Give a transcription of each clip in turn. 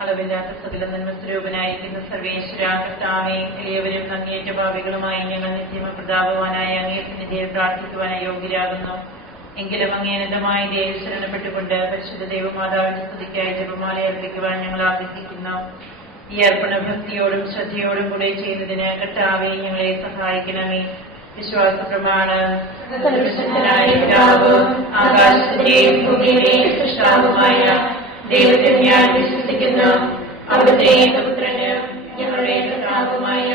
അളവില്ലാത്ത സകല നന്മസ്വരൂപനായിരിക്കുന്ന സർവേശ്വര കർത്താവേ, എളിയവരും അങ്ങേയറ്റ ഭാവികളുമായി ഞങ്ങൾ നിത്യമ പ്രതാപവാനായ അങ്ങേ സന്നിധിയിൽ പ്രാർത്ഥിക്കുവാനായി യോഗ്യരാകുന്നു. എങ്കിലും അങ്ങേനതമായ ദേവി ശരണപ്പെട്ടുകൊണ്ട് പരിശുദ്ധ ദൈവമാതാവിന്റെ സ്തുതിക്കായി ജപമാല അർപ്പിക്കുവാൻ ഞങ്ങൾ ആഗ്രഹിക്കുന്നു. ഈ അർപ്പണ ഭക്തിയോടും ശ്രദ്ധയോടും കൂടെ ചെയ്യുന്നതിന് കർത്താവേ ഞങ്ങളെ സഹായിക്കണമേ. വിശ്വാസ പ്രമാണം. ആകാശത്തിന്റെയും ഭൂമിയുടെയും സൃഷ്ടാവുമായ ദൈവത്തിൽ ഞാൻ വിശ്വസിക്കുന്നു. അവിടുത്തെ ഏകപുത്രന് ഞങ്ങളുടെ കർത്താവുമായ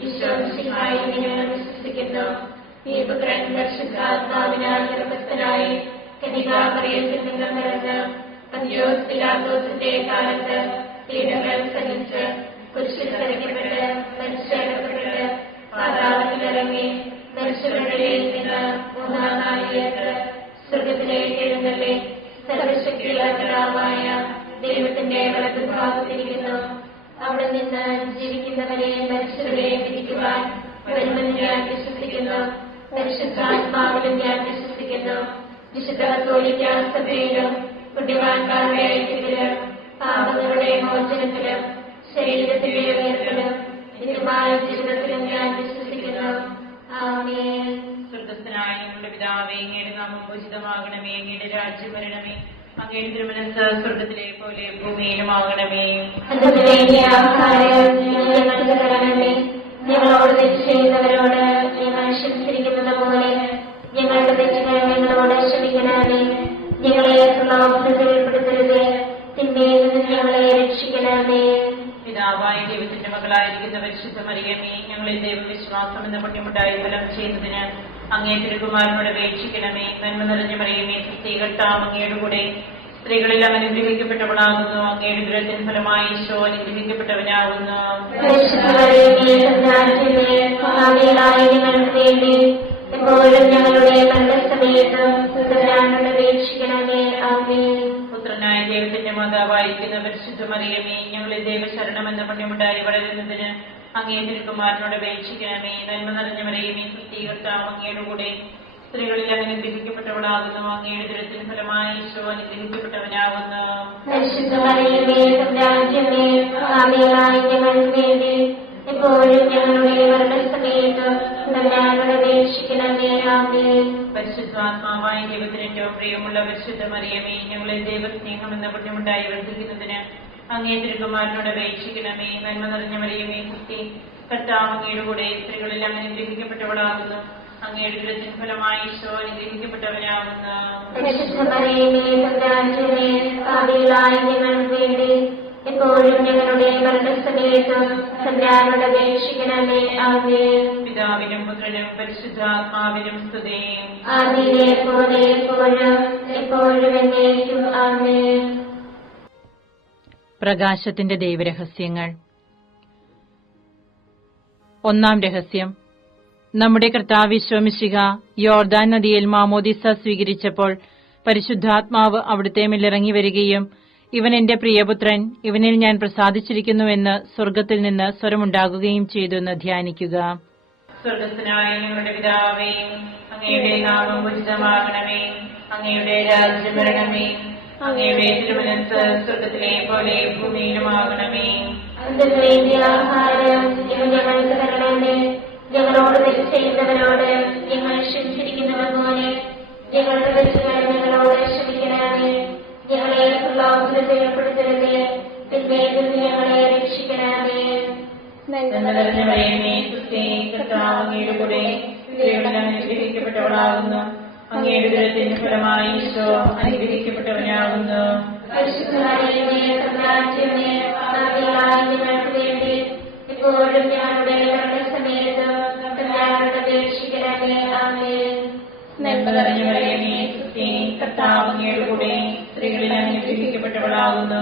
ഈശോമിശിഹായിൽ ഞങ്ങൾ വിശ്വസിക്കുന്നു. ഈ പുത്രൻ പരിശുദ്ധാത്മാവിനാൽ ഗർഭസ്ഥനായി കന്യകാമറിയത്തിൽ നിന്ന് പിറന്ന് പന്തിയോസ് പിലാത്തോസിന്റെ കാലത്ത് പീഡകൾ സഹിച്ച് കുരിശിൽ തറയ്ക്കപ്പെട്ട് മരിച്ചടക്കപ്പെട്ട് പാതാളത്തിലിറങ്ങി മരിച്ചവരുടെ നിന്ന് മൂന്നാം നാളിലേക്ക് സ്വർഗത്തിലേക്ക് എഴുന്നള്ളി സർവശക്തിയുള്ള പിതാവായ ദൈവത്തിന്റെ വലതുഭാഗത്തിരിക്കുന്നു. അവിടെ നിന്ന് ജീവിക്കുന്നവരെയും മരിച്ചവരെയും വിധിക്കുവാൻ വരുമെന്ന് ഞാൻ വിശ്വസിക്കുന്നു. പരിശുദ്ധാത്മാവിലും ഞാൻ വിശ്വസിക്കുന്നു. വിശുദ്ധ കത്തോലിക്ക സഭയിലും പുണ്യവാന്മാരുടെ ഐക്യത്തിലും പാപങ്ങളുടെ മോചനത്തിലും ശരീരത്തിലെ ഉയർത്തലും നിത്യമായ ജീവിതത്തിലും ഞാൻ വിശ്വസിക്കുന്നു. ആമേൻ. സ്വർഗ്ഗസ്ഥനായ ഞങ്ങളുടെ പിതാവേ, അങ്ങയുടെ നാമം പൂജിതമാകണമേ. അങ്ങയുടെ രാജ്യം വരണമേ. അങ്ങയുടെ തിരുമനസ്സ് സ്വർഗ്ഗത്തിലെ പോലെ ഭൂമിയിലുമാകണമേ. ഞങ്ങളോട് തെറ്റ് ചെയ്യുന്നവരോട് ഞങ്ങൾ ക്ഷമിച്ചിരിക്കുന്നത് പോലെ ഞങ്ങളുടെ തെറ്റുകൾ ഞങ്ങളോട് ക്ഷമിക്കണമേ. ഞങ്ങളെ പ്രലോഭനത്തിൽ ഉൾപ്പെടുത്തരുതേ, തിന്മയിൽ നിന്ന് ഞങ്ങളെ രക്ഷിക്കണമേ. പിതാവായ ദൈവത്തിന്റെ മകളായിരിക്കുന്ന പരിശുദ്ധ മറിയമേ, ഞങ്ങളിൽ ദൈവവിശ്വാസം എന്ന പുണ്യമുണ്ടായി ഫലം ചെയ്യുന്നതിന് അങ്ങേ തിരുകുമാരനോട് അപേക്ഷിക്കണമേ. നന്മ നിറഞ്ഞ മറിയമേ, കർത്താവ് അങ്ങയുടെ കൂടെ സ്ത്രീകളെല്ലാം അനുഗ്രഹിക്കപ്പെട്ടവളാകുന്നു. അങ്ങയുടെ ദുരത്തിന് ഫലമായി ഈശോ അനുഗ്രഹിക്കപ്പെട്ടവനാകുന്നു. പുത്രനായ ദൈവത്തിന്റെ മാതാവായിരിക്കുന്ന പരിശുദ്ധ മറിയമേ, ഞങ്ങളിൽ ദൈവശരണം എന്ന പുണ്യമുണ്ടായി വളരുന്നതിന് അങ്ങേ തിരുകുമാരനോട് അപേക്ഷിക്കണമേ. നന്മ നിറഞ്ഞ മറിയമേ, കർത്താവ് അങ്ങയുടെ കൂടെ സ്ത്രീകളിൽ അനുഗ്രഹിക്കപ്പെട്ടവളാകുന്നു. അങ്ങയുടെ ദുരത്തിന് ഫലമായി ഈശോ അനുഗ്രഹിക്കപ്പെട്ടവനാകുന്നു. പരിശുദ്ധാത്മാവായ ദൈവത്തിന് ഏറ്റവും പ്രിയമുള്ള പരിശുദ്ധ മറിയമേ, ഞങ്ങളിൽ ദൈവസ്നേഹം എന്ന പുണ്യമുണ്ടായി വർദ്ധിക്കുന്നതിന് അങ്ങേ തിരുകുമാരനോട് അപേക്ഷിക്കണമേ. നന്മ നിറഞ്ഞ മറിയമേ, കർത്താവ് അങ്ങയുടെ കൂടെ സ്ത്രീകളെല്ലാം അനുഗ്രഹിക്കപ്പെട്ടവളാകുന്നു. അങ്ങയുടെ ദുരത്തിന് ഫലമായി ഈശോ അനുഗ്രഹിക്കപ്പെട്ടവനാകുന്നു. എപ്പോഴും ഞങ്ങളുടെ മരണസമയത്തും തമ്പുരാനോട് അപേക്ഷിക്കണമേ. ആമേൻ. പിതാവിനും പുത്രനും പരിശുദ്ധാത്മാവിനും സ്തുതി. ആദിയിലെ പോലെ എപ്പോഴും എപ്പോഴും എന്നേക്കും. ആമേൻ. പ്രകാശത്തിന്റെ ദൈവരഹസ്യങ്ങൾ. ഒന്നാം രഹസ്യം. നമ്മുടെ കർത്താവ് ഈശോ മിശിഹ യോർദാൻ നദിയിൽ മാമോദിസ സ്വീകരിച്ചപ്പോൾ പരിശുദ്ധാത്മാവ് അവിടുത്തെ മേലിറങ്ങി വരികയും ഇവൻ എന്റെ പ്രിയപുത്രൻ, ഇവനിൽ ഞാൻ പ്രസാദിച്ചിരിക്കുന്നുവെന്ന് സ്വർഗ്ഗത്തിൽ നിന്ന് സ്വരമുണ്ടാകുകയും ചെയ്തു എന്ന് ധ്യാനിക്കുക. സ്വർഗ്ഗസ്ഥനായ ഞങ്ങളുടെ പിതാവേ, അങ്ങയുടെ നാമം പൂജിതമാകണമേ. അങ്ങയുടെ രാജ്യം വരണമേ. അങ്ങയുടെ തിരുമനസ്സ് സ്വർഗ്ഗത്തിലെ പോലെ ഭൂമിയിലുമാകണമേ. ആഹാരം ഞങ്ങൾക്ക് തരണമേ. ഞങ്ങളോട് തെറ്റ് ചെയ്യുന്നവരോട് ഞങ്ങൾ ക്ഷമിച്ചിരിക്കുന്നത് പോലെ ഞങ്ങളുടെ തെറ്റുകൾ ഞങ്ങളോട് ക്ഷമിക്കണമേ. ഞങ്ങളെ പ്രലോഭനത്തിൽ ഉൾപ്പെടുത്തരുതേ, തിന്മയിൽ നിന്ന് ഞങ്ങളെ രക്ഷിക്കണമേ. കർത്താവ് അങ്ങയുടെ കൂടെ സ്ത്രീകളിൽ അനുഗ്രഹിക്കപ്പെട്ടവളാകുന്നു. അങ്ങയുടെ ദുരത്തിന് ഫലമായി ഈശോ അനുഗ്രഹിക്കപ്പെട്ടവനാകുന്നു. എപ്പോഴും ഞങ്ങളുടെ മരണസമയത്ത് തമ്പുരാനോട് അപേക്ഷിക്കണമേ. ആമേൻ. നന്മ നിറഞ്ഞ മറിയമേ, കർത്താവ് അങ്ങയുടെ കൂടെ സ്ത്രീകളിൽ അനുഗ്രഹിക്കപ്പെട്ടവളാകുന്നു.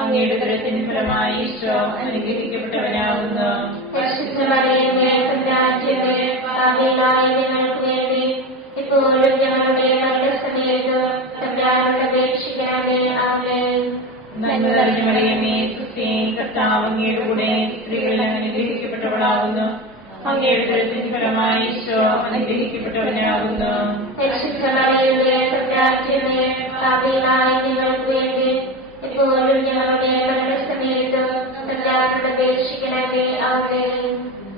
അങ്ങയുടെ ദുരത്തിന് ഫലമായി ഈശോ അനുഗ്രഹിക്കപ്പെട്ടവനാകുന്നു. എപ്പോഴും ഞങ്ങളുടെ മരണസമയത്ത് തമ്പുരാനോട് അപേക്ഷിക്കണമേ. ആമേൻ. നന്മ നിറഞ്ഞ മറിയമേ, കർത്താവ് അങ്ങയുടെ കൂടെ സ്ത്രീകളിൽ അനുഗ്രഹിക്കപ്പെട്ടവളാകുന്നു. അങ്ങയുടെ ദുരത്തിന് ഫലമായി ഈശോ അനുഗ്രഹിക്കപ്പെട്ടവനാകുന്നു. എപ്പോഴും ഞങ്ങളുടെ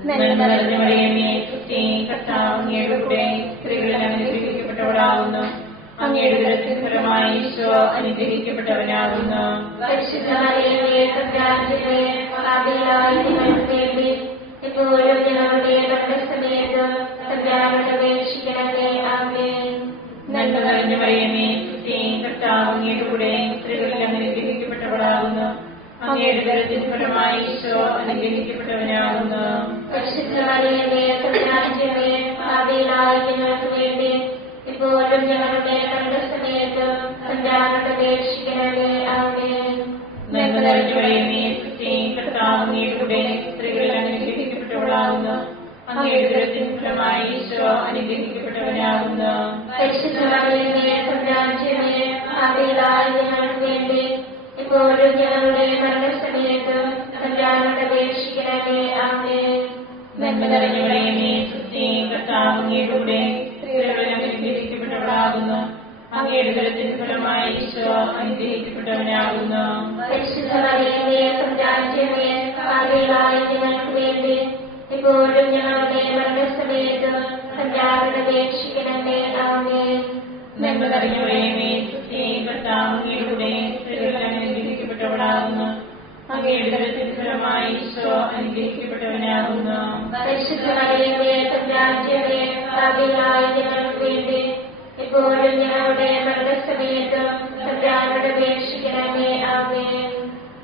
നന്മ നിറഞ്ഞ മറിയമേ, സുസ്ഥി, കർത്താവ് അങ്ങയുടെ കൂടെ സ്ത്രീകളിൽ അനുഗ്രഹിക്കപ്പെട്ടവളാകുന്നു. അങ്ങയുടെ ഉദരത്തിൻ ഫലമായി ഈശോ അനുഗ്രഹിക്കപ്പെട്ടവനാകുന്നു. പരിശുദ്ധ മറിയമേ, തമ്പുരാന്റമ്മേ, പാപികളായ ഞങ്ങൾക്ക് വേണ്ടി ഇപ്പോഴും ഞങ്ങളുടെ മരണസമയത്തും തമ്പുരാനോട് അപേക്ഷിക്കണമേ. ആമേൻ. നന്മ നിറഞ്ഞ മറിയമേ, സുസ്ഥി, കർത്താവ് അങ്ങയുടെ കൂടെ സ്ത്രീകളിൽ അനുഗ്രഹിക്കപ്പെട്ടവളാകുന്നു. അങ്ങയുടെ ഉദരത്തിൻ ഫലമായി ഈശോ അനുഗ്രഹിക്കപ്പെട്ടവനാകുന്നു. പരിശുദ്ധ മറിയമേ, തമ്പുരാന്റമ്മേ, പാപികളായ ഞങ്ങൾക്ക് വേണ്ടി ഇപ്പോഴും ഞങ്ങളുടെ മരണസമയത്തും തമ്പുരാനോട് അപേക്ഷിക്കണമേ. ആമേൻ. നന്മ നിറഞ്ഞ മറിയമേ, സുസ്ഥി, കർത്താവ് അങ്ങയുടെ കൂടെ സ്ത്രീകളിൽ അനുഗ്രഹിക്കപ്പെട്ടവളാകുന്നു. അങ്ങയുടെ ഉദരത്തിൻ ഫലമായി ഈശോ അനുഗ്രഹിക്കപ്പെട്ടവനാകുന്നു. പരിശുദ്ധ മറിയമേ, തമ്പുരാന്റമ്മേ, പാപികളായ ഞങ്ങൾക്ക് വേണ്ടി ഇപ്പോഴും ഞങ്ങളുടെ മരണസമയത്തും തമ്പുരാനോട് അപേക്ഷിക്കണമേ. ആമേൻ. നന്മ നിറഞ്ഞ മറിയമേ, സുസ്ഥി, കർത്താവ് അങ്ങയുടെ കൂടെ സ്ത്രീകളിൽ അനുഗ്രഹിക്കപ്പെട്ടവളാകുന്നു. അങ്ങയുടെ ഉദരത്തിൻ ഫലമായി ഈശോ അനുഗ്രഹിക്കപ്പെട്ടവനാകുന്നു. പരിശുദ്ധ മറിയമേ, തമ്പുരാന്റമ്മേ, പാപികളായ ഞങ്ങൾക്ക് വേണ്ടി ഇപ്പോഴും ഞങ്ങളുടെ മരണസമയത്തും തമ്പുരാനോട് അപേക്ഷിക്കണമേ. ആമേൻ. നന്മ നിറഞ്ഞ മറിയമേ, സുസ്ഥി, കർത്താവ് അങ്ങയുടെ കൂടെ സ്ത്രീകളിൽ അനുഗ്രഹിക്കപ്പെട്ടവളാകുന്നു. അങ്ങയുടെ ഉദരത്തിൻ ഫലമായി ഈശോ അനുഗ്രഹിക്കപ്പെട്ടവനാകുന്നു. പരിശുദ്ധ മറിയമേ, തമ്പുരാന്റമ്മേ, പാപികളായ ഞങ്ങൾക്ക് വേണ്ടി ഇപ്പോഴും ഞങ്ങളുടെ മരണസമയത്തും തമ്പുരാനോട് അപേക്ഷിക്കണമേ. ആമേൻ.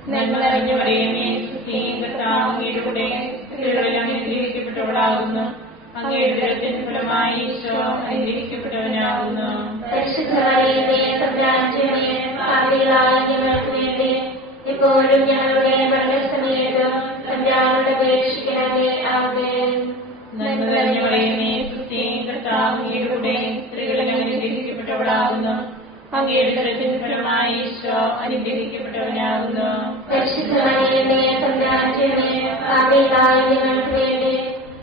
നന്മ നിറഞ്ഞ മറിയമേ, സുസ്ഥി, കർത്താവ് അങ്ങയുടെ കൂടെ സ്ത്രീകളിൽ അനുഗ്രഹിക്കപ്പെട്ടവളാകുന്നു. അങ്ങയുടെ ഉദരത്തിൻ ഫലമായി ഈശോ അനുഗ്രഹിക്കപ്പെട്ടവനാകുന്നു. പരിശുദ്ധ മറിയമേ, തമ്പുരാന്റമ്മേ, പാപികളായ ഞങ്ങൾക്ക് വേണ്ടി ഇപ്പോഴും ഞങ്ങളുടെ മരണസമയത്തും തമ്പുരാനോട് അപേക്ഷിക്കണമേ. ആമേൻ. നന്മ നിറഞ്ഞ മറിയമേ, സുസ്ഥി, കർത്താവ് അങ്ങയുടെ കൂടെ സ്ത്രീകളിൽ അനുഗ്രഹിക്കപ്പെട്ടവളാകുന്നു. അങ്ങയുടെ ഉദരത്തിൻ ഫലമായി ഈശോ അനുഗ്രഹിക്കപ്പെട്ടവനാകുന്നു. പരിശുദ്ധ മറിയമേ, തമ്പുരാന്റമ്മേ, പാപികളായ ഞങ്ങൾക്ക് വേണ്ടി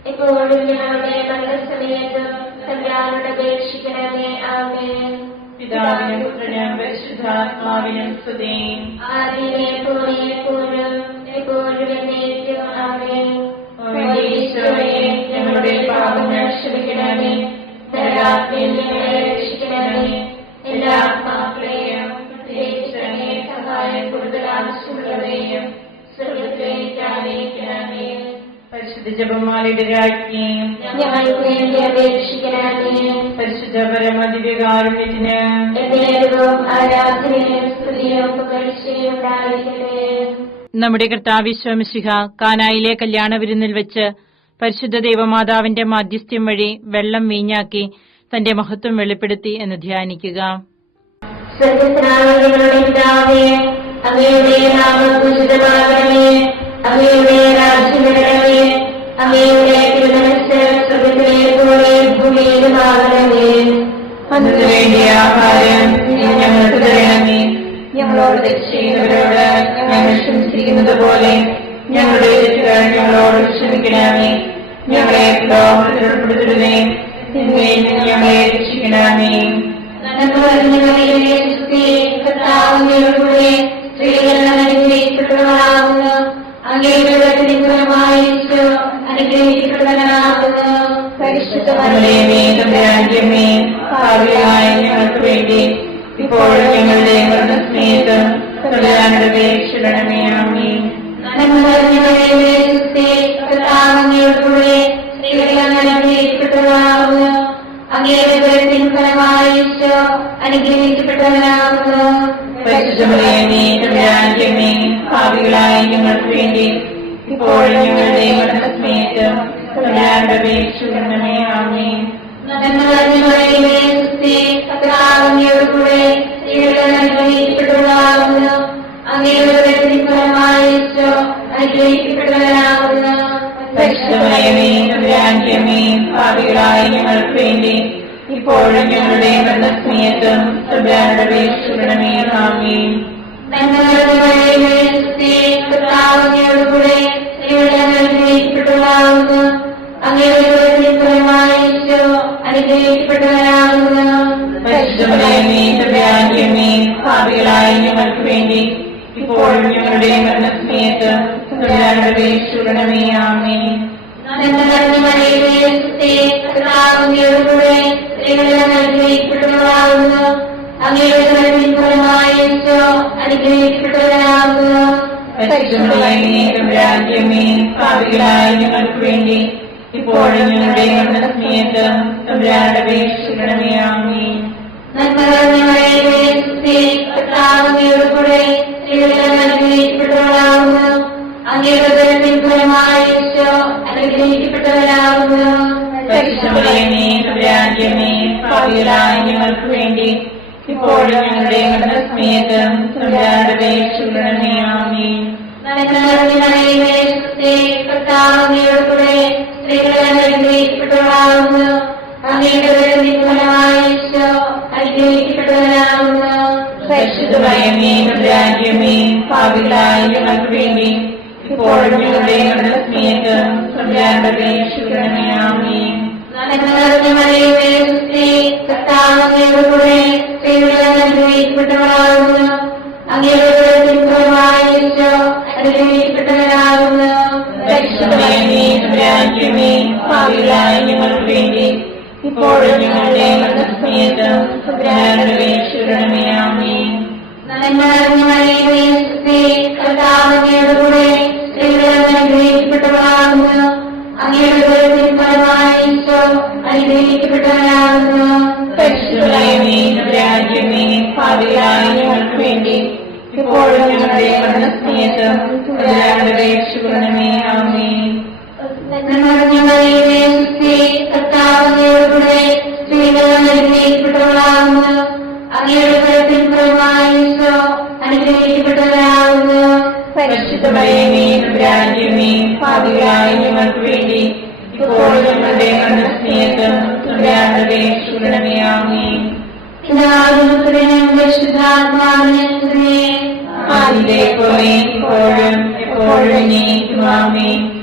ഇപ്പോഴും ഞങ്ങളുടെ മരണസമയത്തും തമ്പുരാനോട് അപേക്ഷിക്കണമേ. ആമേൻ. പിതാവിനും പുത്രനും പരിശുദ്ധാത്മാവിനും സ്തുതി. ആദിയിലെ പോലെ എപ്പോഴും എപ്പോഴും എന്നേക്കും. ആമേൻ. ഓ ഈശോയെ, ഞങ്ങളുടെ പാപങ്ങൾ ക്ഷമിക്കണമേ. നരകാഗ്നിയിൽ ഞങ്ങളെ രക്ഷിക്കണമേ. എല്ലാ ആത്മാക്കളെയും പ്രത്യേകിച്ച് അങ്ങേ സഹായം കൂടുതൽ ആവശ്യമുള്ളവരെയും സ്വർഗ്ഗത്തിലേക്ക് ആനയിക്കണമേ. പരിശുദ്ധ ജപമാലയുടെ രാജ്ഞിയും ഞങ്ങൾക്ക് വേണ്ടി അപേക്ഷിക്കണമേ. പരിശുദ്ധ പരമദിവ്യകാരുണ്യത്തിന് എന്നേരവും ആരാധനയും സ്തുതിയും പുകഴ്ചയും ഉണ്ടായിരിക്കട്ടെ. നമ്മുടെ കർത്താവ് മിശിഹ കാനായിലെ കല്യാണ വിരുന്നിൽ വെച്ച് പരിശുദ്ധ ദൈവമാതാവിന്റെ മാധ്യസ്ഥ്യം വഴി വെള്ളം വീഞ്ഞാക്കി തന്റെ മഹത്വം വെളിപ്പെടുത്തി എന്ന് ധ്യാനിക്കുക. സ്വർഗ്ഗസ്ഥനായ ഞങ്ങളുടെ പിതാവേ, അങ്ങയുടെ നാമം പൂജിതമാകണമേ. അങ്ങയുടെ രാജ്യം വരണമേ. അങ്ങയുടെ തിരുമനസ്സ് സ്വർഗ്ഗത്തിലെ പോലെ ഭൂമിയിലുമാകണമേ. അതിനു വേണ്ടിയ ആഹാരം ഇന്ന് ഞങ്ങൾക്ക് തരണമേ. ഞങ്ങളോട് തെറ്റ് ചെയ്യുന്നവരോട് ഞങ്ങൾ ക്ഷമിച്ചിരിക്കുന്നത് പോലെ ഞങ്ങളുടെ തെറ്റുകൾ ഞങ്ങളോട് ക്ഷമിക്കണമേ. ഞങ്ങളെ പ്രലോഭനത്തിൽ ഉൾപ്പെടുത്തരുതേ. തിന്മയിൽ നിന്ന് ഞങ്ങളെ രക്ഷിക്കണമേ. നന്മ നിറഞ്ഞ മറിയമേ, സുസ്ഥി, കർത്താവ് അങ്ങയുടെ കൂടെ സ്ത്രീകൾ അനുഗ്രഹിക്കപ്പെട്ടവളാകുന്നു. അങ്ങയുടെ ഉദരത്തിൻ ഫലമായി ഈശോ അനുഗ്രഹിക്കപ്പെട്ടവനാകുന്നു. പരിശുദ്ധ മറിയമേ, തമ്പുരാന്റമ്മേ, പാപികളായ ഞങ്ങൾക്ക് വേണ്ടി ഇപ്പോഴും ഞങ്ങളുടെ മരണസമയത്ത് തമ്പുരാനോട് അപേക്ഷിക്കണമേ. ആമേൻ. നന്മ നിറഞ്ഞ മറിയമേ, സുസ്ഥി, കർത്താവ് അങ്ങയുടെ കൂടെ സ്ത്രീകൾ അനുഗ്രഹിക്കപ്പെട്ടവളാകുന്നു. അങ്ങയുടെ ഉദരത്തിൻ ഫലമായി ഈശോ അനുഗ്രഹിക്കപ്പെട്ടവനാകുന്നു. പരിശുദ്ധ മറിയമേ, തമ്പുരാന്റമ്മേ, പാപികളായ ഞങ്ങൾക്ക് വേണ്ടി ഇപ്പോഴും ഞങ്ങളുടെ മരണസമയത്ത് തമ്പുരാനോട് അപേക്ഷിക്കണമേ. ആമേൻ. നന്മ നിറഞ്ഞ മറിയമേ, സുസ്ഥി, കർത്താവ് അങ്ങയുടെ കൂടെ സ്ത്രീകൾ അനുഗ്രഹിക്കപ്പെട്ടവളാകുന്നു. അങ്ങയുടെ ഉദരത്തിൻ ഫലമായി ഈശോ അനുഗ്രഹിക്കപ്പെട്ടവനാകുന്നു. പരിശുദ്ധ മറിയമേ, തമ്പുരാന്റമ്മേ, പാപികളായ ഞങ്ങൾക്ക് വേണ്ടി ഇപ്പോഴും ഞങ്ങളുടെ മരണസമയത്ത് തമ്പുരാനോട് അപേക്ഷിക്കണമേ. ആമേൻ. നന്മ നിറഞ്ഞ മറിയമേ, സുസ്ഥി, കർത്താവ് അങ്ങയുടെ കൂടെ സ്ത്രീകൾ അനുഗ്രഹിക്കപ്പെട്ടവളാകുന്നു. അങ്ങയുടെ ഉദരത്തിൻ ഫലമായി ഈശോ അനുഗ്രഹിക്കപ്പെട്ടവനാകുന്നു. പരിശുദ്ധ മറിയമേ, തമ്പുരാന്റമ്മേ, പാപികളായ ഞങ്ങൾക്ക് വേണ്ടി ഇപ്പോഴും ഞങ്ങളുടെ മരണസമയത്ത് തമ്പുരാനോട് അപേക്ഷിക്കണമേ. ആമേൻ. നന്മ രാജ്യമേ പാപികളായ ഞങ്ങൾക്ക് വേണ്ടി ഇപ്പോഴും ഞങ്ങളുടെ മരണസമയത്തും തമ്പുരാനോട് അപേക്ഷിക്കണമേ. ആമേൻ. അനുഗ്രഹിക്കപ്പെട്ടവരാകുന്നു. രാജ്യമേ പാപികളായ ഞങ്ങൾക്ക് വേണ്ടി ഇപ്പോഴും ഞങ്ങളുടെ മരണസമയത്തും തമ്പുരാനോട് അപേക്ഷിക്കണമേ. ആമേൻ. അനുഗ്രഹിക്കപ്പെട്ടവരാകുന്നു. പരിശുദ്ധമേ രാജ്യമേ പാപികളായ ഞങ്ങൾക്ക് വേണ്ടി ഇപ്പോഴും ഞങ്ങളുടെ മരണസമയത്തും തമ്പുരാനോട് അപേക്ഷിക്കണമേ. ആമേൻ. അനുഗ്രഹിക്കപ്പെട്ടവരാകുന്നു. അനുഗ്രഹിക്കപ്പെട്ടവരാകുന്നു. പരിശുദ്ധമേ രാജ്യമേ പാപികളായ ഞങ്ങൾക്ക് വേണ്ടി ഇപ്പോഴും ഞങ്ങളുടെ മരണസമയത്തും തമ്പുരാനോട് അപേക്ഷിക്കണമേ. ആമേൻ. അനുഗ്രഹിക്കപ്പെട്ടവരാകുന്നു. അനുഗ്രഹിക്കപ്പെട്ടവരാകുന്നു. പരിശുദ്ധമേ രാജ്യമേ പാപികളായ ഞങ്ങൾക്ക് വേണ്ടി ഇപ്പോഴും ഞങ്ങളുടെ മരണസമയത്തും തമ്പുരാനോട് അപേക്ഷിക്കണമേ. ആമേൻ. അനുഗ്രഹിക്കപ്പെട്ടവരാകുന്നു. അനുഗ്രഹിക്കപ്പെട്ടവരാകുന്നു. പരിശുദ്ധമേ രാജ്യമേ പാപികളായ ഞങ്ങൾക്ക് വേണ്ടി ഇപ്പോഴും ഞങ്ങളുടെ മരണസമയത്തും തമ്പുരാനോട് അപേക്ഷിക്കണമേ. ആമേൻ. ആദിയിലെ പോലെ ഇപ്പോഴും എപ്പോഴും എന്നേക്കും. ആമേൻ.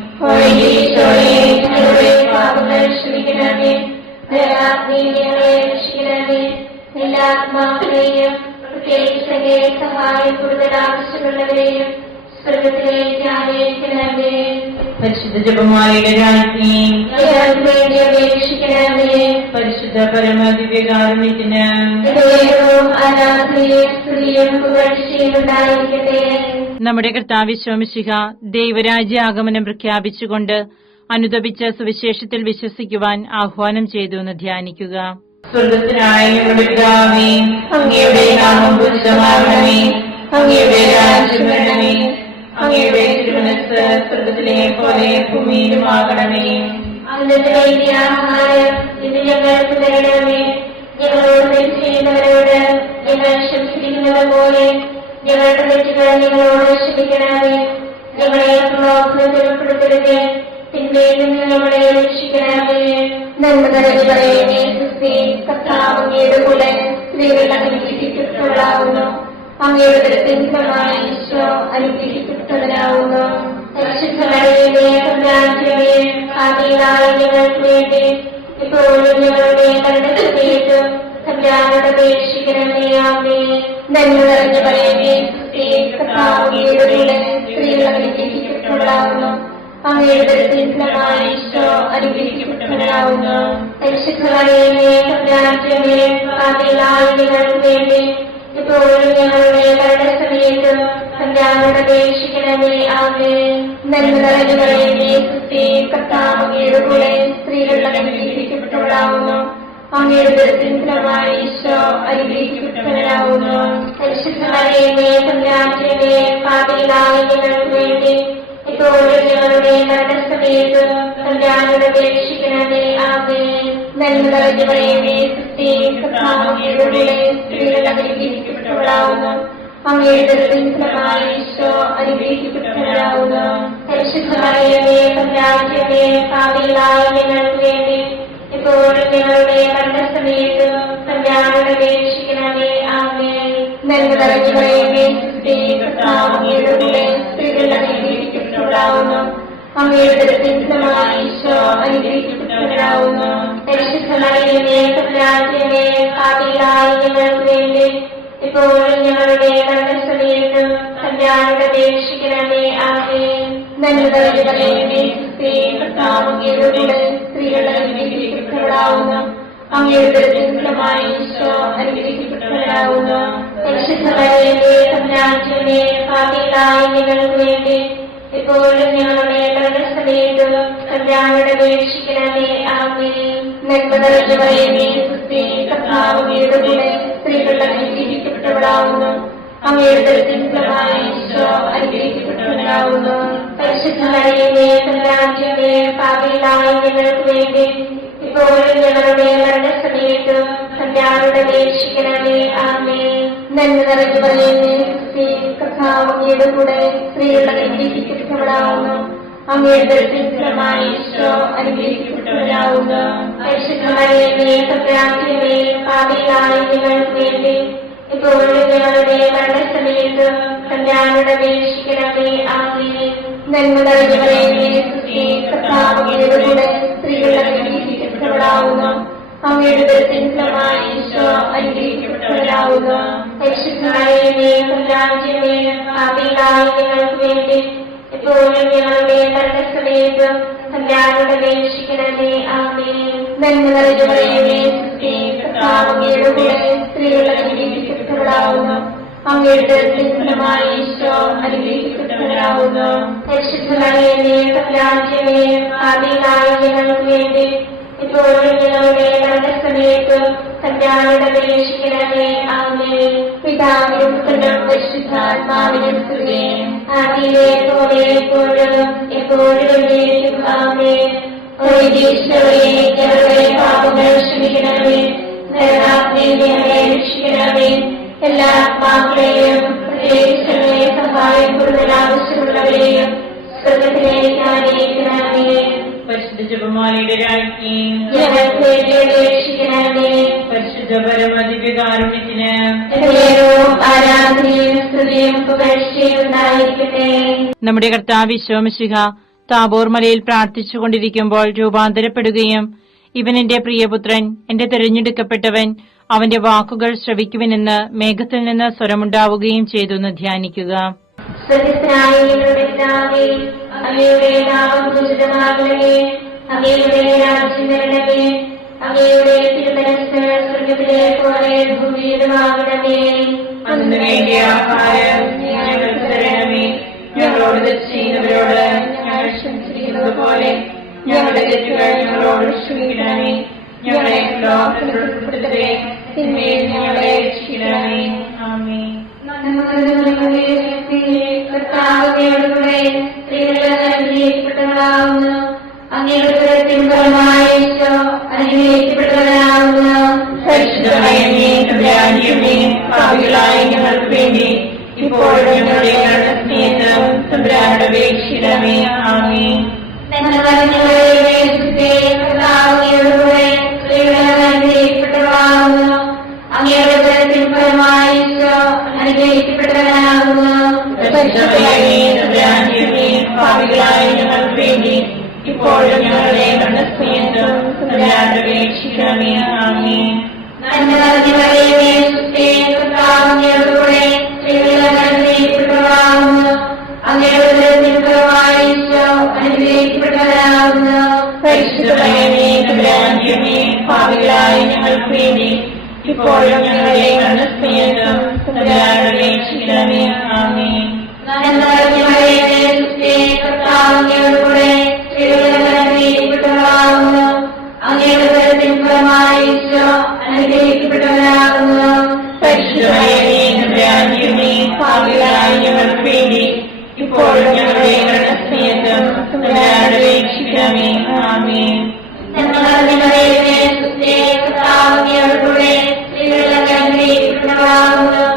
എല്ലാ ആത്മാക്കളെയും പ്രത്യേകിച്ച് സഹായം കൂടുതൽ ആവശ്യമുള്ളവരെയും സ്വർഗത്തിലേക്ക് ആനയിക്കണമേ. പരിശുദ്ധ ജപമാലയുടെ രാജ്ഞി വേണ്ടി അപേക്ഷിക്കണമേ. പരിശുദ്ധ പരമദിവ്യകാരുണ്യത്തിന് ആരാധനയും സ്ത്രീയും പുകഴ്ചയും ഉണ്ടായിരിക്കട്ടെ. നമ്മുടെ കർത്താവ് ശോമിശിഹ ദൈവരാജ്യ ആഗമനം പ്രഖ്യാപിച്ചുകൊണ്ട് അനുദപിച്ച സുവിശേഷത്തിൽ വിശ്വസിക്കുവാൻ ആഹ്വാനം ചെയ്തു എന്ന് ധ്യാനിക്കുക. സ്വർഗത്തിനായ ഞങ്ങളുടെ പിതാവേ, അങ്ങയുടെ നാമം പൂജിതമാകണമേ. അങ്ങയുടെ രാജ്യം വരണമേ. അങ്ങയുടെ തിരുമനസ്സ് സ്വർഗത്തിലെ പോലെ ഭൂമിയിലുമാകണമേ. അന്നത്തെ ആഹാരം ഇത് ഞങ്ങൾക്ക് തരണമേ. ഞങ്ങളോട് തെറ്റ് ചെയ്യുന്നവരോട് ഞങ്ങൾ ക്ഷമിച്ചിരിക്കുന്നത് പോലെ ഞങ്ങളുടെ തെറ്റുകൾ ഞങ്ങളോട് ക്ഷമിക്കണമേ. ഞങ്ങളെ പ്രലോഭനത്തിൽ ഉൾപ്പെടുത്തരുത്, തിന്മയിൽ നിന്ന് ഞങ്ങളെ രക്ഷിക്കണമേ. നന്മ നിറഞ്ഞ മറിയമേ, ക്രിസ്തുവേ, കർത്താവ് അങ്ങയുടെ കൂടെ സ്ത്രീകൾ അനുഗ്രഹിക്കപ്പെട്ടവളാകുന്നു. അങ്ങയുടെ ഉദരത്തിൻ ഫലമായ ഈശോ അനുഗ്രഹിക്കപ്പെട്ടവനാകുന്നു. പരിശുദ്ധ മറിയമേ, തമ്പുരാന്റമ്മേ, പാപികളായ ഞങ്ങൾക്ക് വേണ്ടി ഇപ്പോഴും ഞങ്ങളുടെ മരണസമയത്തും തമ്പുരാനോട് അപേക്ഷിക്കണമേ. ആമേൻ. നന്മ നിറഞ്ഞ മറിയമേ, ക്രിസ്തുവേ, കർത്താവ് അങ്ങയുടെ കൂടെ സ്ത്രീകൾ അനുഗ്രഹിക്കപ്പെട്ടവളാകുന്നു. അങ്ങയുടെ ഉദരത്തിൻ ഫലമായ ഈശോ അനുഗ്രഹിക്കപ്പെട്ടവനാകുന്നു. പരിശുദ്ധ മറിയമേ, തമ്പുരാന്റമ്മേ, പാപികളായ ഞങ്ങൾക്ക് വേണ്ടി ഇപ്പോഴും ഞങ്ങളുടെ മരണസമയത്തും തമ്പുരാനോട് അപേക്ഷിക്കണമേ. ആമേൻ. നന്മ നിറഞ്ഞ മറിയമേ, ക്രിസ്തുവേ, കർത്താവ് അങ്ങയുടെ കൂടെ സ്ത്രീകൾ അനുഗ്രഹിക്കപ്പെട്ടവളാകുന്നു. അങ്ങയുടെ ഉദരത്തിൻ ഫലമായ ഈശോ അനുഗ്രഹിക്കപ്പെട്ടവനാകുന്നു. പരിശുദ്ധ മറിയമേ, തമ്പുരാന്റമ്മേ, പാപികളായ ഞങ്ങൾക്ക് വേണ്ടി ഇപ്പോഴും ഞങ്ങളുടെ മരണസമയത്തും തമ്പുരാനോട് അപേക്ഷിക്കണമേ. ആമേൻ. നന്മ നിറഞ്ഞ മറിയമേ, ക്രിസ്തുവേ, കർത്താവ് അങ്ങയുടെ കൂടെ സ്ത്രീകൾ അനുഗ്രഹിക്കപ്പെട്ടവളാകുന്നു. അങ്ങയുടെ ഉദരത്തിൻ ഫലമായ ഈശോ അനുഗ്രഹിക്കപ്പെട്ടവനാകുന്നു. പരിശുദ്ധ മറിയമേ, തമ്പുരാന്റമ്മേ, പാപികളായ ഞങ്ങൾക്ക് വേണ്ടി ഇപ്പോഴും ഞങ്ങളുടെ മരണസമയത്തും തമ്പുരാനോട് അപേക്ഷിക്കണമേ. ആമേൻ. നന്മ നിറഞ്ഞ മറിയമേ, ക്രിസ്തുവേ, കർത്താവ് അങ്ങയുടെ കൂടെ സ്ത്രീകൾ അനുഗ്രഹിക്കപ്പെട്ടവളാകുന്നു. അങ്ങയുടെ ഉദരത്തിൻ ഫലമായ ഈശോ അനുഗ്രഹിക്കപ്പെട്ടവനാകുന്നു. പരിശുദ്ധ മറിയമേ, തമ്പുരാന്റമ്മേ, പാപികളായ ഞങ്ങൾക്ക് വേണ്ടി ഇപ്പോഴും ഞങ്ങളുടെ മരണസമയത്തും തമ്പുരാനോട് അപേക്ഷിക്കണമേ. ആമേൻ. നന്മ നിറഞ്ഞ മറിയമേ, ക്രിസ്തുവേ, കർത്താവ് അങ്ങയുടെ കൂടെ സ്ത്രീകൾ അനുഗ്രഹിക്കപ്പെട്ടവളാകുന്നു. അങ്ങയുടെ ഉദരത്തിൻ ഫലമായ ഈശോ അനുഗ്രഹിക്കപ്പെട്ടവനാകുന്നു. പരിശുദ്ധ മറിയമേ തമ്പുരാന്റമ്മേ, പാപികളായ ഞങ്ങൾക്ക് വേണ്ടി ഇപ്പോഴും ഞങ്ങളുടെ മരണസമയത്തും തമ്പുരാനോട് അപേക്ഷിക്കണമേ. ആമേൻ. നന്മ നിറഞ്ഞ മറിയമേ സുസ്തി, കർത്താവ് അങ്ങയുടെ കൂടെ സ്ത്രീകൾ അനുഗ്രഹിക്കപ്പെട്ടവളാവുന്നു. അങ്ങയുടെ ഉദരത്തിൻ ഫലമായി ഈശോ അനുഗ്രഹിക്കപ്പെട്ടവനാവുന്നു. പരിശുദ്ധ മറിയമേ തമ്പുരാന്റമ്മേ, പാപികളായ ഞങ്ങൾക്ക് വേണ്ടി ഇപ്പോഴും ഞങ്ങളുടെ മരണസമയത്തും തമ്പുരാനോട് അപേക്ഷിക്കണമേ. ആമേൻ. നന്മ നിറഞ്ഞ മറിയമേ സുസ്തി, കർത്താവ് അങ്ങയുടെ കൂടെ സ്ത്രീകൾ അനുഗ്രഹിക്കപ്പെട്ടവളാവുന്നു. അങ്ങയുടെ ഉദരത്തിൻ ഫലമായി ഈശോ അനുഗ്രഹിക്കപ്പെട്ടവനാവുന്നു. പരിശുദ്ധ മറിയമേ തമ്പുരാന്റമ്മേ, പാപികളായ ഞങ്ങൾക്ക് വേണ്ടി ഇപ്പോഴും ഞങ്ങളുടെ മരണസമയത്തും തമ്പുരാനോട് അപേക്ഷിക്കണമേ. ആമേൻ. നന്മ നിറഞ്ഞ മറിയമേ സുസ്തി, കർത്താവ് അങ്ങയുടെ കൂടെ സ്ത്രീകൾ അനുഗ്രഹിക്കപ്പെട്ടവളാവുന്നു. അങ്ങയുടെ ഉദരത്തിൻ ഫലമായി ഈശോ അനുഗ്രഹിക്കപ്പെട്ടവനാവുന്നു. പരിശുദ്ധ മറിയമേ തമ്പുരാന്റമ്മേ, പാപികളായ ഞങ്ങൾക്ക് വേണ്ടി ഇപ്പോഴും ഞങ്ങളുടെ മരണസമയത്തും തമ്പുരാനോട് അപേക്ഷിക്കണമേ. ആമേൻ. നന്മ നിറഞ്ഞ മറിയമേ സുസ്തി, കർത്താവ് അങ്ങയുടെ കൂടെ സ്ത്രീകൾ അനുഗ്രഹിക്കപ്പെട്ടവളാവുന്നു. അങ്ങയുടെ ഉദരത്തിൻ ഫലമായി ഈശോ അനുഗ്രഹിക്കപ്പെട്ടവനാവുന്നു. പരിശുദ്ധ മറിയമേ തമ്പുരാന്റമ്മേ, പാപികളായ ഞങ്ങൾക്ക് വേണ്ടി ഇപ്പോഴും ഞങ്ങളുടെ മരണസമയത്തും തമ്പുരാനോട് അപേക്ഷിക്കണമേ. ആമേൻ. പിതാവിനും പുത്രനും പരിശുദ്ധാത്മാവിനും സ്തുതി. ആദിയിലെ പോലെ എപ്പോഴും എപ്പോഴും എന്നേക്കും. ആമേൻ. ഈശോയെ ഞങ്ങളുടെ പാപങ്ങൾ ക്ഷമിക്കണമേ. നരകാഗ്നിയിൽ ഞങ്ങളെ രക്ഷിക്കണമേ. എല്ലാ ആത്മാക്കളെയും പ്രത്യേകിച്ച് സഹായം കൂടുതൽ ആവശ്യമുള്ളവരെയും സ്വർഗ്ഗത്തിലേക്ക് ആനയിക്കണമേ. പരിശുദ്ധ ജപമാലയുടെ രാജ്ഞി ഞങ്ങൾക്ക് വേണ്ടി അപേക്ഷിക്കണമേ. പരിശുദ്ധ പരമദിവ്യകാരുണ്യത്തിന് ആരാധനയും സ്തുതിയും പുകഴ്ചയും ഉണ്ടായിരിക്കട്ടെ. നമ്മുടെ കർത്താവ് ഈശോ മിശിഹ താബോർ മലയിൽ പ്രാർത്ഥിച്ചുകൊണ്ടിരിക്കുമ്പോൾ രൂപാന്തരപ്പെടുകയും ഇവൻ എന്റെ പ്രിയപുത്രൻ, എന്റെ തിരഞ്ഞെടുക്കപ്പെട്ടവൻ, അവന്റെ വാക്കുകൾ ശ്രവിക്കുവനെന്ന് മേഘത്തിൽ നിന്ന് സ്വരമുണ്ടാവുകയും ചെയ്തു എന്ന് ധ്യാനിക്കുക. അങ്ങയുടെ നാമം പൂജിതമാകണമേ. അങ്ങയുടെ രാജ്യം വരണമേ. അങ്ങയുടെ തിരുമനസ്സ് സ്വർഗ്ഗത്തിലെ പോലെ ഭൂമിയിലുമാകണമേ. അന്ന് വേണ്ടിയ ആഹാരം ഞങ്ങൾക്ക് തരണമേ. ഞങ്ങളോട് തെറ്റ് ചെയ്യുന്നവരോട് ഞങ്ങൾ ക്ഷമിച്ചിരിക്കുന്നത് പോലെ ഞങ്ങളുടെ തെറ്റുകൾ ഞങ്ങളോട് ക്ഷമിക്കണമേ. ഞങ്ങളെ ലോകത്തിൽ ഉൾപ്പെടുത്തരുതേ, തിന്മയിൽ ഞങ്ങളെ രക്ഷിക്കണമേ. ആമേൻ. കർത്താവിനോടുകൂടെ സ്ത്രീകൾ അനുഗ്രഹിക്കപ്പെട്ടവളാവുന്നു. അങ്ങയുടെ ഉദരത്തിൻ ഫലമായി ഈശോ അനുഗ്രഹിക്കപ്പെട്ടവനാവുന്നു. പരിശുദ്ധ മറിയമേ തമ്പുരാന്റമ്മേ, പാപികളായ ഞങ്ങൾക്ക് വേണ്ടി ഇപ്പോഴും ഞങ്ങളുടെ മരണസമയത്തും തമ്പുരാനോട് അപേക്ഷിക്കണമേ. ആമേൻ. നന്മ നിറഞ്ഞ മറിയമേ സുസ്തി, കർത്താവിനോടുകൂടെ സ്ത്രീകൾ അനുഗ്രഹിക്കപ്പെട്ടവളാവുന്നു. അങ്ങയുടെ ഉദരത്തിൻ ഫലമായി ഈശോ അനുഗ്രഹിക്കപ്പെട്ടവനാവുന്നു. പരിശുദ്ധ മറിയമേ തമ്പുരാന്റമ്മേ, പാപികളായ ഞങ്ങൾക്ക് വേണ്ടി ഇപ്പോഴും ഞങ്ങളുടെ മരണസമയത്തും തമ്പുരാനോട് അപേക്ഷിക്കണമേ. ആമേൻ. നന്മ നിറഞ്ഞ മറിയമേ സുസ്തി, കർത്താവിനോടുകൂടെ സ്ത്രീകൾ അനുഗ്രഹിക്കപ്പെട്ടവളാവുന്നു. അങ്ങയുടെ ഉദരത്തിൻ ഫലമായി ഈശോ അനുഗ്രഹിക്കപ്പെട്ടവനാവുന്നു. പരിശുദ്ധ മറിയമേ തമ്പുരാന്റമ്മേ, പാപികളായ ഞങ്ങൾക്ക് വേണ്ടി ഇപ്പോഴും ഞങ്ങളുടെ മരണസമയത്തും തമ്പുരാനോട് അപേക്ഷിക്കണമേ. ആമേൻ. നന്മ നിറഞ്ഞ മറിയമേ സുസ്തി, കർത്താവിനോടുകൂടെ സ്ത്രീകൾ അനുഗ്രഹിക്കപ്പെട്ടവളാവുന്നു. അങ്ങയുടെ ഉദരത്തിൻ ഫലമായി ഈശോ അനുഗ്രഹിക്കപ്പെട്ടവനാവുന്നു. പരിശുദ്ധ മറിയമേ തമ്പുരാന്റമ്മേ, പാപികളായ ഞങ്ങൾക്ക് വേണ്ടി ഇപ്പോഴും ഞങ്ങളുടെ മരണസമയത്തും തമ്പുരാനോട് അപേക്ഷിക്കണമേ. ആമേൻ. നന്മ നിറഞ്ഞ മറിയമേ സുസ്തി, കർത്താവിനോടുകൂടെ സ്ത്രീകൾ അനുഗ്രഹിക്കപ്പെട്ടവളാവുന്നു.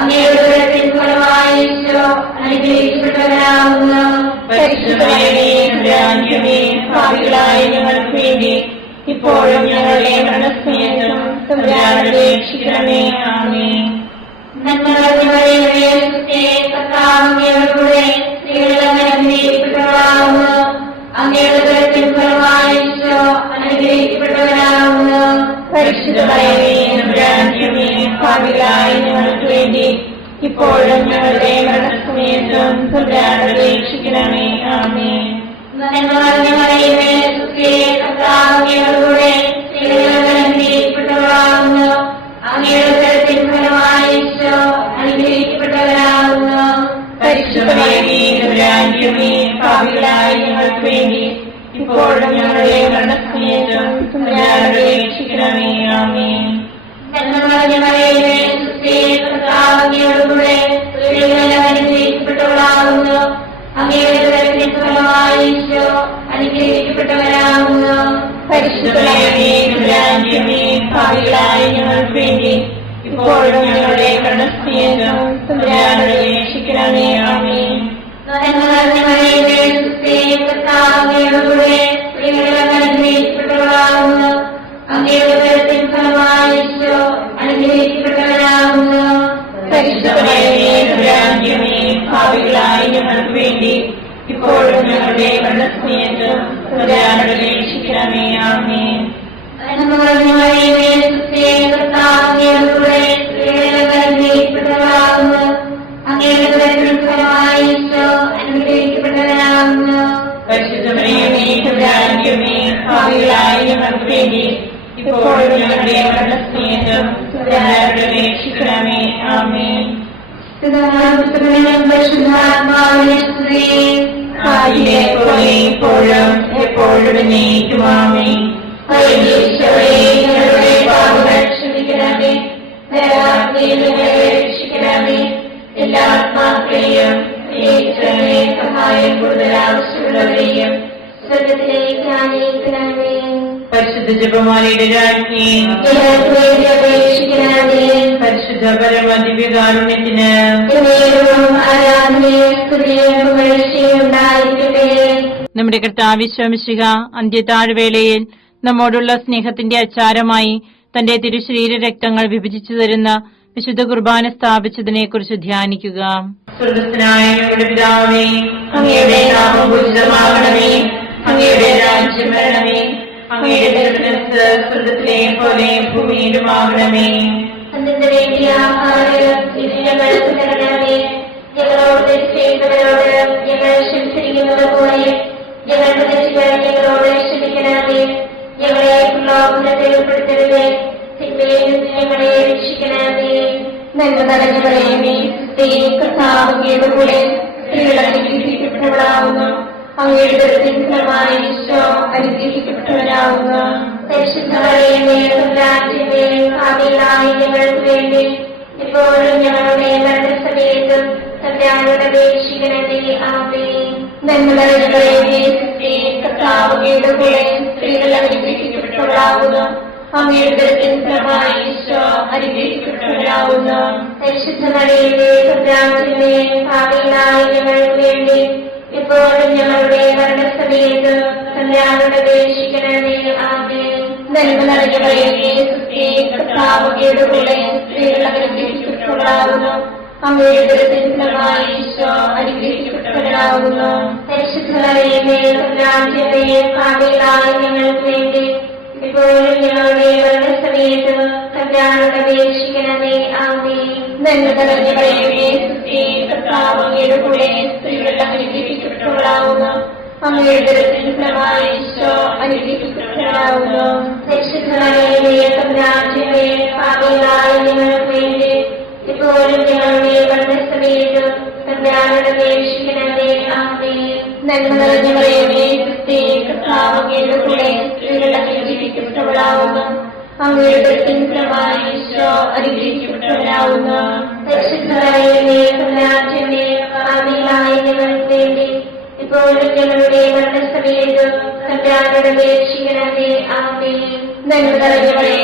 അങ്ങയുടെ ഉദരത്തിൻ ഫലമായി ഈശോ അനുഗ്രഹിക്കപ്പെട്ടവനാവുന്നു. പരിശുദ്ധ മറിയമേ തമ്പുരാന്റമ്മേ, പാപികളായ ഞങ്ങൾക്ക് വേണ്ടി ഇപ്പോഴും ഞങ്ങളുടെ മരണസമയത്തും തമ്പുരാനോട് അപേക്ഷിക്കണമേ. ആമേൻ. നന്മ നിറഞ്ഞ മറിയമേ സുസ്തി, കർത്താവിനോടുകൂടെ സ്ത്രീകൾ അനുഗ്രഹിക്കപ്പെട്ടവളാവുന്നു. അങ്ങയുടെ ഉദരത്തിൻ ഫലമായി ഈശോ അനുഗ്രഹിക്കപ്പെട്ടവനാവുന്നു. പരിശുദ്ധ മറിയമേ തമ്പുരാന്റമ്മേ, പാപികളായ ഞങ്ങൾക്ക് വേണ്ടി ഇപ്പോഴും ഞങ്ങളുടെ മരണസമയത്തും തമ്പുരാനോട് അപേക്ഷിക്കണമേ. ആമേൻ. നന്മ നിറഞ്ഞ മറിയമേ സുസ്തി, കർത്താവിനോടുകൂടെ സ്ത്രീകൾ അനുഗ്രഹിക്കപ്പെട്ടവളാവുന്നു. അങ്ങയുടെ ഉദരത്തിൻ ഫലമായി ഈശോ തമ്പുരാന്റെമേ, പാപികളായ ഞങ്ങൾക്ക് വേണ്ടി ഇപ്പോഴും ഞങ്ങളുടെ മരണസമയത്തും തമ്പുരാനോട് അപേക്ഷിക്കണമേ. ആമേൻ. കർത്താവിനോടുകൂടെ സ്ത്രീകളെല്ലാം അനുഗ്രഹിക്കപ്പെട്ടവളാകുന്നു. അങ്ങയുടെ ഉദരത്തിൻ ഫലമായി ഈശോ അനുഗ്രഹിക്കപ്പെട്ടവരാകുന്നു. പരിശുദ്ധമേ, തമ്പുരാന്റെമേ, പാപികളായ ഞങ്ങൾക്ക് വേണ്ടി ഇപ്പോഴും ഞങ്ങളുടെ മരണസമയത്തും തമ്പുരാനോട് അപേക്ഷിക്കണമേ. ആമേൻ. കർത്താവിനോടുകൂടെ സ്ത്രീകളെല്ലാം അനുഗ്രഹിക്കപ്പെട്ടവളാകുന്നു. അങ്ങയുടെ ഉദരത്തിൻ ഫലമായി ഈശോ അനുഗ്രഹിക്കപ്പെട്ടവരാകുന്നു. പരിശുദ്ധമേ, തമ്പുരാന്റെമേ, പാപികളായ ഞങ്ങൾക്ക് വേണ്ടി ഇപ്പോഴും ഞങ്ങളുടെ മരണസമയത്തും തമ്പുരാനോട് അപേക്ഷിക്കണമേ. ആമേൻ. കർത്താവിനോടുകൂടെ സ്ത്രീകളെല്ലാം അനുഗ്രഹിക്കപ്പെട്ടവളാകുന്നു. അങ്ങയുടെ ഉദരത്തിൻ ഫലമായി ഈശോ അനുഗ്രഹിക്കപ്പെട്ടവരാകുന്നു. പരിശുദ്ധമേ, തമ്പുരാന്റെമേ, പാപികളായ ഞങ്ങൾക്ക് വേണ്ടി ഇപ്പോഴും ഞങ്ങളുടെ മരണസമയത്തും തമ്പുരാനോട് അപേക്ഷിക്കണമേ. ആമേൻ. ആദിയിലെ പോലെ ഇപ്പോഴും എപ്പോഴും എന്നേക്കും. ആമേൻ. ഞങ്ങളുടെ പാപങ്ങൾ ക്ഷമിക്കണമേ. രക്ഷിക്കണമേ. എല്ലാ ആത്മാക്കളെയും പ്രത്യേകിച്ച് സഹായം കൂടുതൽ ആവശ്യമുള്ളവരെയും സ്വർഗത്തിലേക്ക് ആനയിക്കണമേ. പരിശുദ്ധ ജപമാലയുടെ രാജ്ഞി, ഞങ്ങൾക്ക് വേണ്ടി അപേക്ഷിക്കണമേ. പരിശുദ്ധ പരമദിവ്യകാരുണ്യത്തിന് ആരാധനയും സ്തുതിയും പുകഴ്ചയും ഉണ്ടായിരിക്കട്ടെ. നമ്മുടെ കർത്താവ് ഈശോ മിശിഹ അന്ത്യതാഴ്വേളയിൽ നമ്മോടുള്ള സ്നേഹത്തിന്റെ അച്ചാരമായി തന്റെ തിരുശരീര രക്തങ്ങൾ വിഭജിച്ചു തരുന്ന വിശുദ്ധ കുർബാന സ്ഥാപിച്ചതിനെ കുറിച്ച് ധ്യാനിക്കുക. സ്വർഗ്ഗസ്ഥനായ ഞങ്ങളുടെ പിതാവേ, അങ്ങയുടെ നാമം പൂജിതമാകണമേ. അങ്ങയുടെ രാജ്യം വരണമേ. അങ്ങയുടെ തിരുമനസ്സ് സ്വർഗ്ഗത്തിലെ പോലെ ഭൂമിയിലുമാകണമേ. അതിന്റെ വേണ്ടിയ ആഹാരം ഞങ്ങൾക്ക് തരണമേ. ഞങ്ങളോട് തെറ്റ് ചെയ്യുന്നവരോട് ഞങ്ങൾ ക്ഷമിച്ചിരിക്കുന്നത് പോലെ ഞങ്ങളുടെ തെറ്റുകൾ ഞങ്ങളോട് ക്ഷമിക്കണമേ. ഞങ്ങളെ പ്രലോഭനത്തിൽ ഉൾപ്പെടുത്തരുതേ. തിന്മയിൽ നിന്ന് ഞങ്ങളെ രക്ഷിക്കണമേ. നന്മ നിറഞ്ഞവളേ, കർത്താവിന്റെ കൂടെ സ്ത്രീകൾ അനുഗ്രഹിക്കപ്പെട്ടവളാകുന്നു. അങ്ങയുടെ ഉദരത്തിൻ ഫലമായി ഈശോ അനുഗ്രഹിക്കപ്പെട്ടവരാകുന്നു. പരിശുദ്ധ മറിയമേ, തമ്പുരാന്റെമേ, പാപികളായ ഞങ്ങൾക്ക് വേണ്ടി ഇപ്പോഴും ഞങ്ങളുടെ മരണസമയത്തും തമ്പുരാനോട് അപേക്ഷിക്കണമേ. ആമേൻ. നന്മ നിറഞ്ഞവളേ, കർത്താവിന്റെ കൂടെ സ്ത്രീകൾ അനുഗ്രഹിക്കപ്പെട്ടവളാകുന്നു. അങ്ങയുടെ ഉദരത്തിൻ ഫലമായി ഈശോ അനുഗ്രഹിക്കപ്പെട്ടവരാകുന്നു. പരിശുദ്ധ മറിയമേ, തമ്പുരാന്റെമേ, പാപികളായ ഞങ്ങൾക്ക് വേണ്ടി ഇപ്പോഴും ഞങ്ങളുടെ മരണസമയത്തും തമ്പുരാനോട് അപേക്ഷിക്കണമേ. ആമേൻ. നന്മ നിറഞ്ഞവളേ, കർത്താവിന്റെ കൂടെ സ്ത്രീകൾ അനുഗ്രഹിക്കപ്പെട്ടവളാകുന്നു. അങ്ങയുടെ ഉദരത്തിൻ ഫലമായി ഈശോ അനുഗ്രഹിക്കപ്പെട്ടവരാകുന്നു. പരിശുദ്ധ മറിയമേ, തമ്പുരാന്റെമേ, പാപികളായ ഞങ്ങൾക്ക് വേണ്ടി ഇപ്പോഴും ഞങ്ങളുടെ മരണസമയത്തും തമ്പുരാനോട് അപേക്ഷിക്കണമേ. ആമേൻ. നന്മ നിറഞ്ഞവളേ, കർത്താവിന്റെ കൂടെ സ്ത്രീകൾ അനുഗ്രഹിക്കപ്പെട്ടവളാകുന്നു. അങ്ങയുടെ ഉദരത്തിൻ ഫലമായി ഈശോ അനുഗ്രഹിക്കപ്പെട്ടവരാകുന്നു. പരിശുദ്ധ മറിയമേ, തമ്പുരാന്റെമേ, പാപികളായ ഞങ്ങൾക്ക് വേണ്ടി ഇപ്പോഴും ഞങ്ങളുടെ മരണസമയത്തും തമ്പുരാനോട് അപേക്ഷിക്കണമേ. ആമേൻ. നന്മ നിറഞ്ഞവളേ, കർത്താവിന്റെ കൂടെ സ്ത്രീകൾ അനുഗ്രഹിക്കപ്പെട്ടവളാകുന്നു. അങ്ങയുടെ ഉദരത്തിൻ ഫലമായി ഈശോ അനുഗ്രഹിക്കപ്പെട്ടവരാകുന്നു. പരിശുദ്ധ മറിയമേ, തമ്പുരാന്റെമേ, പാപികളായ ഞങ്ങൾക്ക് വേണ്ടി ഇപ്പോഴും ഞങ്ങളുടെ മരണസമയത്തും തമ്പുരാനോട് അപേക്ഷിക്കണമേ. ആമേൻ. നന്മ നിറഞ്ഞവളേ,